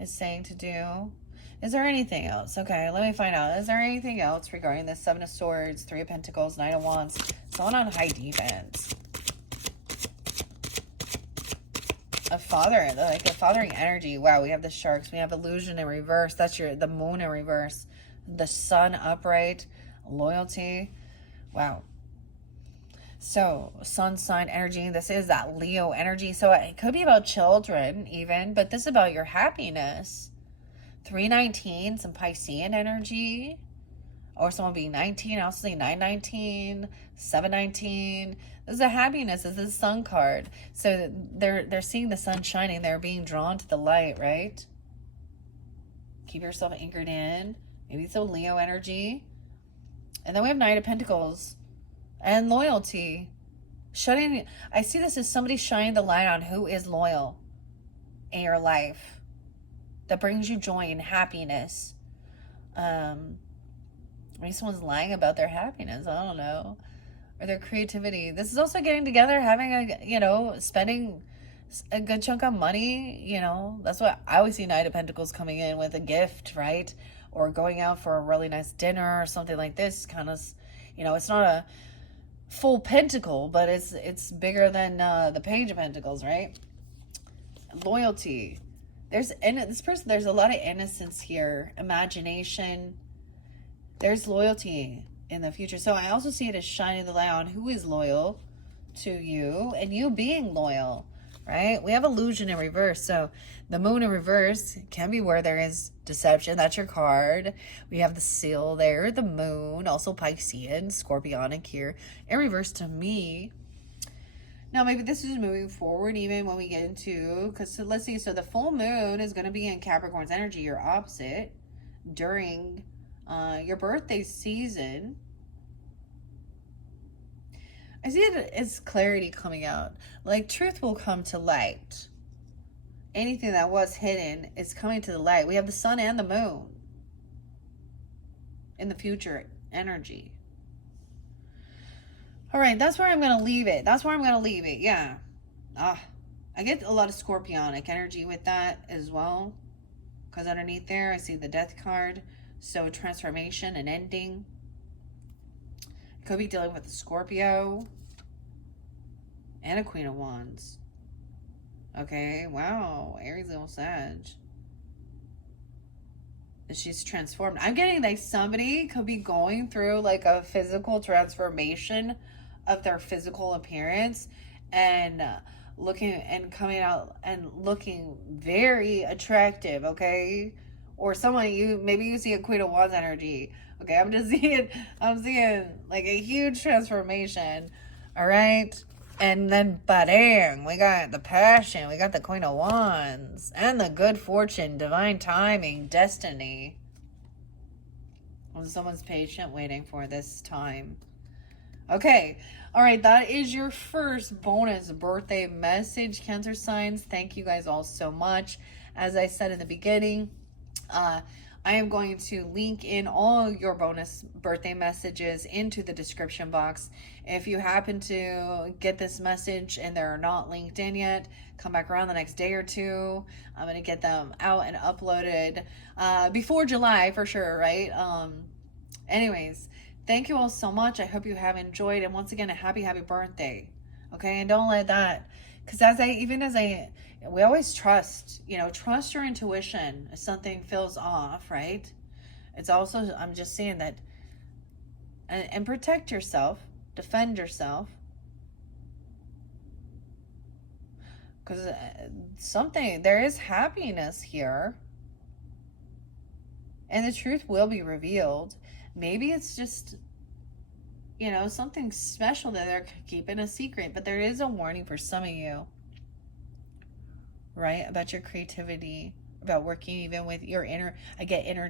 is saying to do. Is there anything else? Okay, let me find out. Is there anything else regarding this 7 of Swords, 3 of Pentacles, 9 of Wands? Someone on high defense. A father, like a fathering energy. Wow, we have the Sharks. We have Illusion in reverse. That's the Moon in reverse. The Sun upright. Loyalty. Wow. So, sun sign energy. This is that Leo energy. So, it could be about children even, but this is about your happiness. 319, some Piscean energy. Or someone being 19. I'll say 919, 719. This is a happiness. This is a sun card. So, they're seeing the sun shining. They're being drawn to the light, right? Keep yourself anchored in. Maybe it's a Leo energy. And then we have Knight of Pentacles and loyalty. I see this as somebody shining the light on who is loyal in your life, that brings you joy and happiness. Maybe someone's lying about their happiness. I don't know. Or their creativity. This is also getting together, having spending a good chunk of money. That's what I always see Knight of Pentacles coming in with, a gift, right? Or going out for a really nice dinner or something like this. Kind of, it's not a full pentacle, but it's bigger than the Page of Pentacles, right? Loyalty. There's a lot of innocence here, imagination. There's loyalty in the future. So I also see it as shining the light on who is loyal to you and you being loyal, right? We have illusion in reverse. So the moon in reverse can be where there is deception. That's your card. We have the seal there, the moon, also Piscean, Scorpionic here in reverse to me. Now, maybe this is moving forward even when we get into, because let's see, so the full moon is going to be in Capricorn's energy, your opposite, during your birthday season. I see it as clarity coming out. Like, truth will come to light. Anything that was hidden is coming to the light. We have the sun and the moon in the future energy. All right, that's where I'm going to leave it. Yeah. I get a lot of Scorpionic energy with that as well. Because underneath there, I see the Death card. So transformation and ending. Could be dealing with a Scorpio. And a Queen of Wands. Okay, wow. Aries, Leo, Sag. She's transformed. I'm getting like somebody could be going through like a physical transformation of their physical appearance and looking and coming out and looking very attractive, okay? Or someone maybe you see a Queen of Wands energy. Okay, I'm seeing like a huge transformation. All right. And then bang, we got the Passion, we got the Queen of Wands, and the good fortune, divine timing, destiny. Someone's patient waiting for this time. Okay, all right, that is your first bonus birthday message, Cancer signs. Thank you guys all so much. As I said in the beginning, I am going to link in all your bonus birthday messages into the description box. If you happen to get this message and they're not linked in yet, come back around the next day or two. I'm going to get them out and uploaded before July for sure, right? Anyways, thank you all so much. I hope you have enjoyed. And once again, a happy birthday. Okay, and don't let that, because we always trust your intuition if something feels off, right? It's also, I'm just saying that, and protect yourself, defend yourself. Because there is happiness here. And the truth will be revealed. Maybe it's just, something special that they're keeping a secret. But there is a warning for some of you. Right? About your creativity, about working even with your inner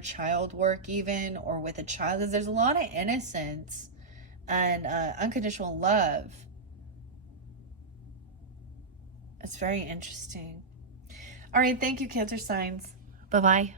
child work even, or with a child, because there's a lot of innocence and unconditional love. It's very interesting. All right, thank you, Cancer signs. Bye-bye.